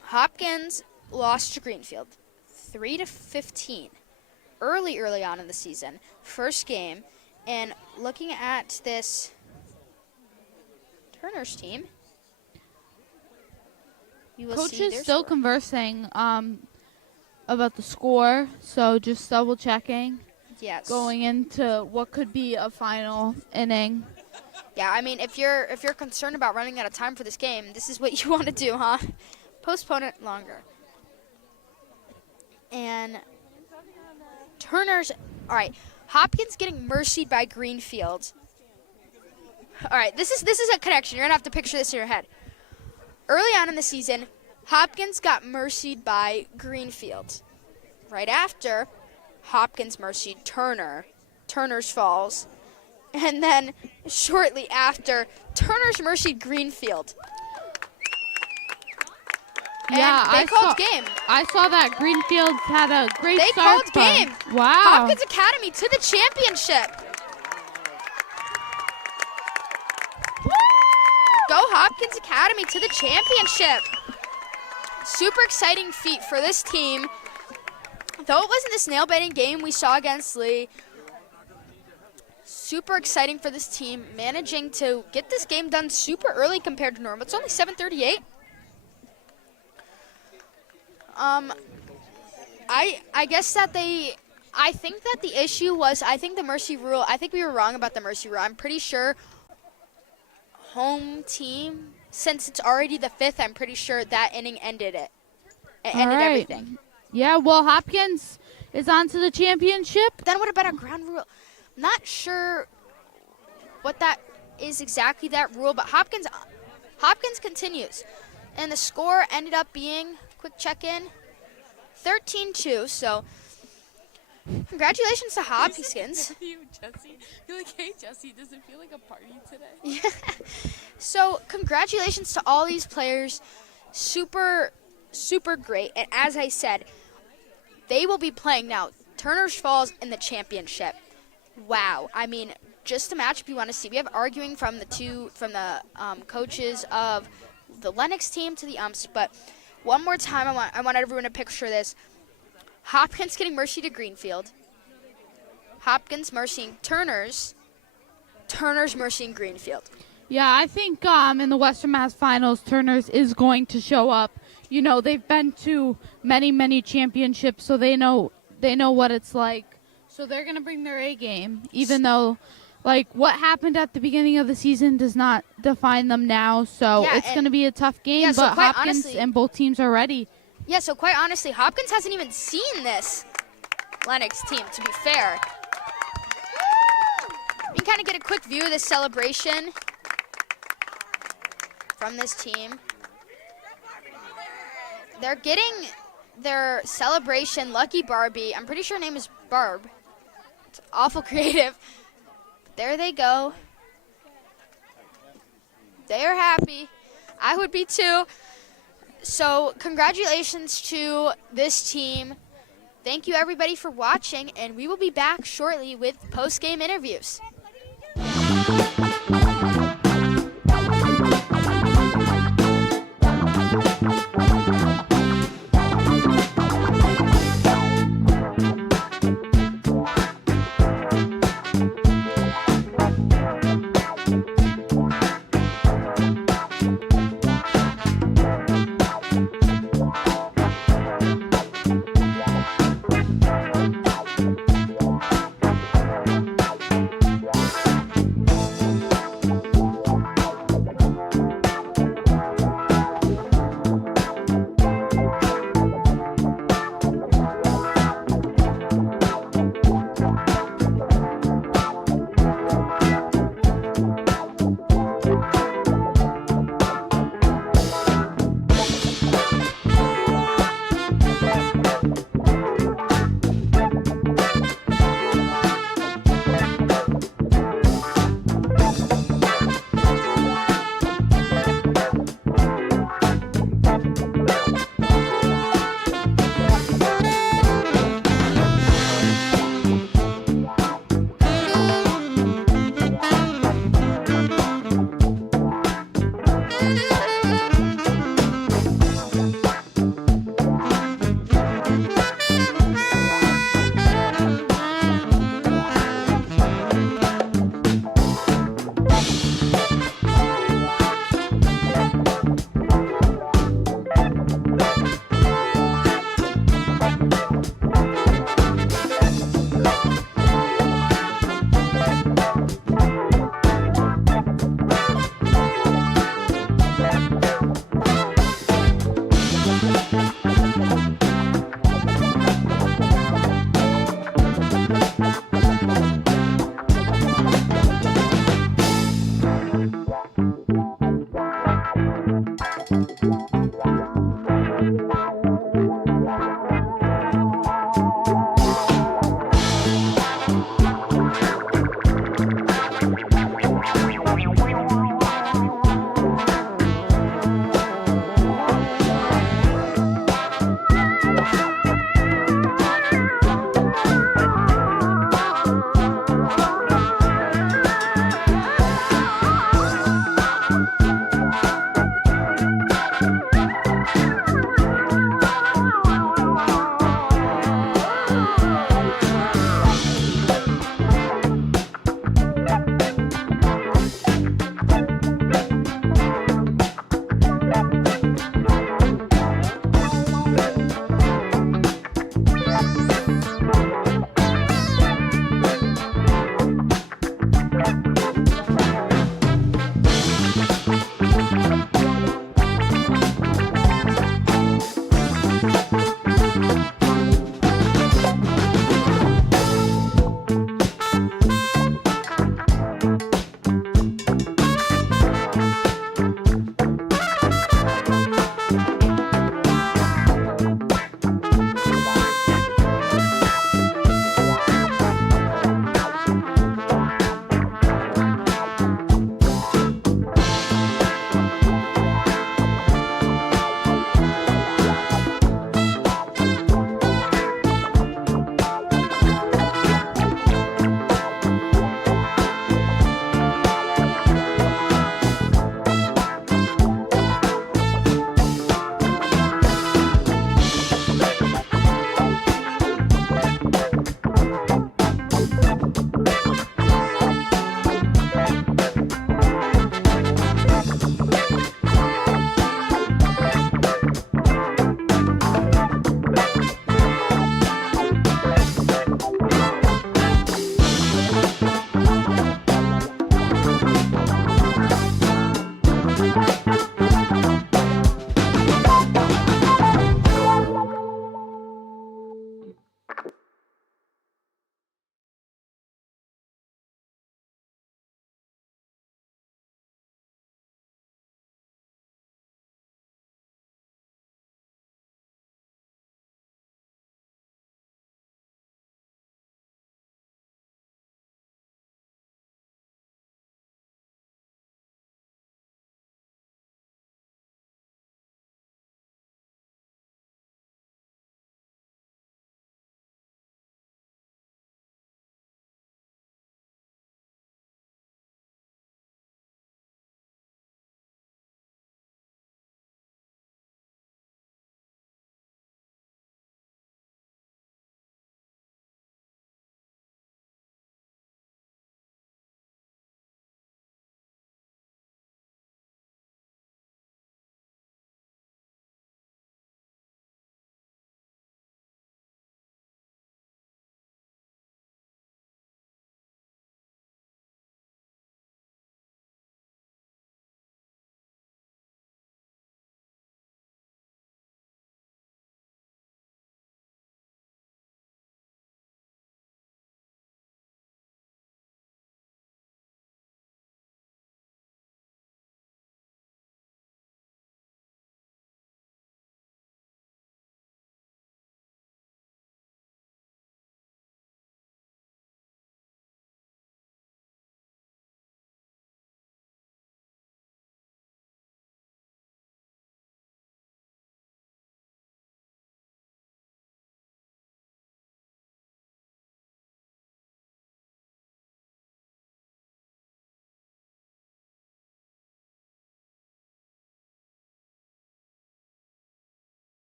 Hopkins lost to Greenfield 3-15 early on in the season. First game. And looking at this Turner's team, you will Coach see is their still score. conversing about the score, so just double checking. Yes. Going into what could be a final inning. Yeah, I mean, if you're concerned about running out of time for this game, this is what you want to do, huh? Postpone it longer. And Turner's, all right, Hopkins getting mercied by Greenfield. All right, this is a connection. You're gonna have to picture this in your head. Early on in the season, Hopkins got mercied by Greenfield. Right after, Hopkins mercied Turner's Falls. And then shortly after, Turner's mercied Greenfield. Yeah, and they called game. I saw that Greenfield had a great They start. called game. Wow. Hopkins Academy to the championship. Go Hopkins Academy to the championship. Super exciting feat for this team. Though it wasn't this nail-biting game we saw against Lee, super exciting for this team, managing to get this game done super early compared to normal. It's only 7:38. I guess that I think that the issue was, the mercy rule, I think we were wrong about the mercy rule. I'm pretty sure home team, since it's already the 5th, I'm pretty sure that inning ended it. It ended everything. Yeah, well, Hopkins is on to the championship. Then would have been a ground rule. Not sure what that is exactly, that rule, but Hopkins continues. And the score ended up being, quick check-in, 13-2. So congratulations to Hopkins. You, Jesse. You're like, hey, Jesse, does it feel like a party today? Yeah. So congratulations to all these players. Super, super great. And as I said, they will be playing now Turner's Falls in the championship. Wow. I mean, just the matchup you want to see. We have arguing from the coaches of the Lennox team to the umps. But one more time, I want everyone to picture this. Hopkins getting mercy to Greenfield. Hopkins mercying Turner's. Turner's mercying Greenfield. Yeah, I think in the Western Mass Finals, Turner's is going to show up. You know, they've been to many, many championships, so they know what it's like. So they're going to bring their A game, even though, like, what happened at the beginning of the season does not define them now. So Yeah, it's going to be a tough game, yeah, so but quite Hopkins honestly- and both teams are ready. Yeah, so quite honestly, Hopkins hasn't even seen this Lennox team, to be fair. You can kind of get a quick view of this celebration from this team. They're getting their celebration Lucky Barbie. I'm pretty sure her name is Barb. It's awful creative. There they go. They are happy. I would be too. So congratulations to this team. Thank you everybody for watching, and we will be back shortly with post-game interviews.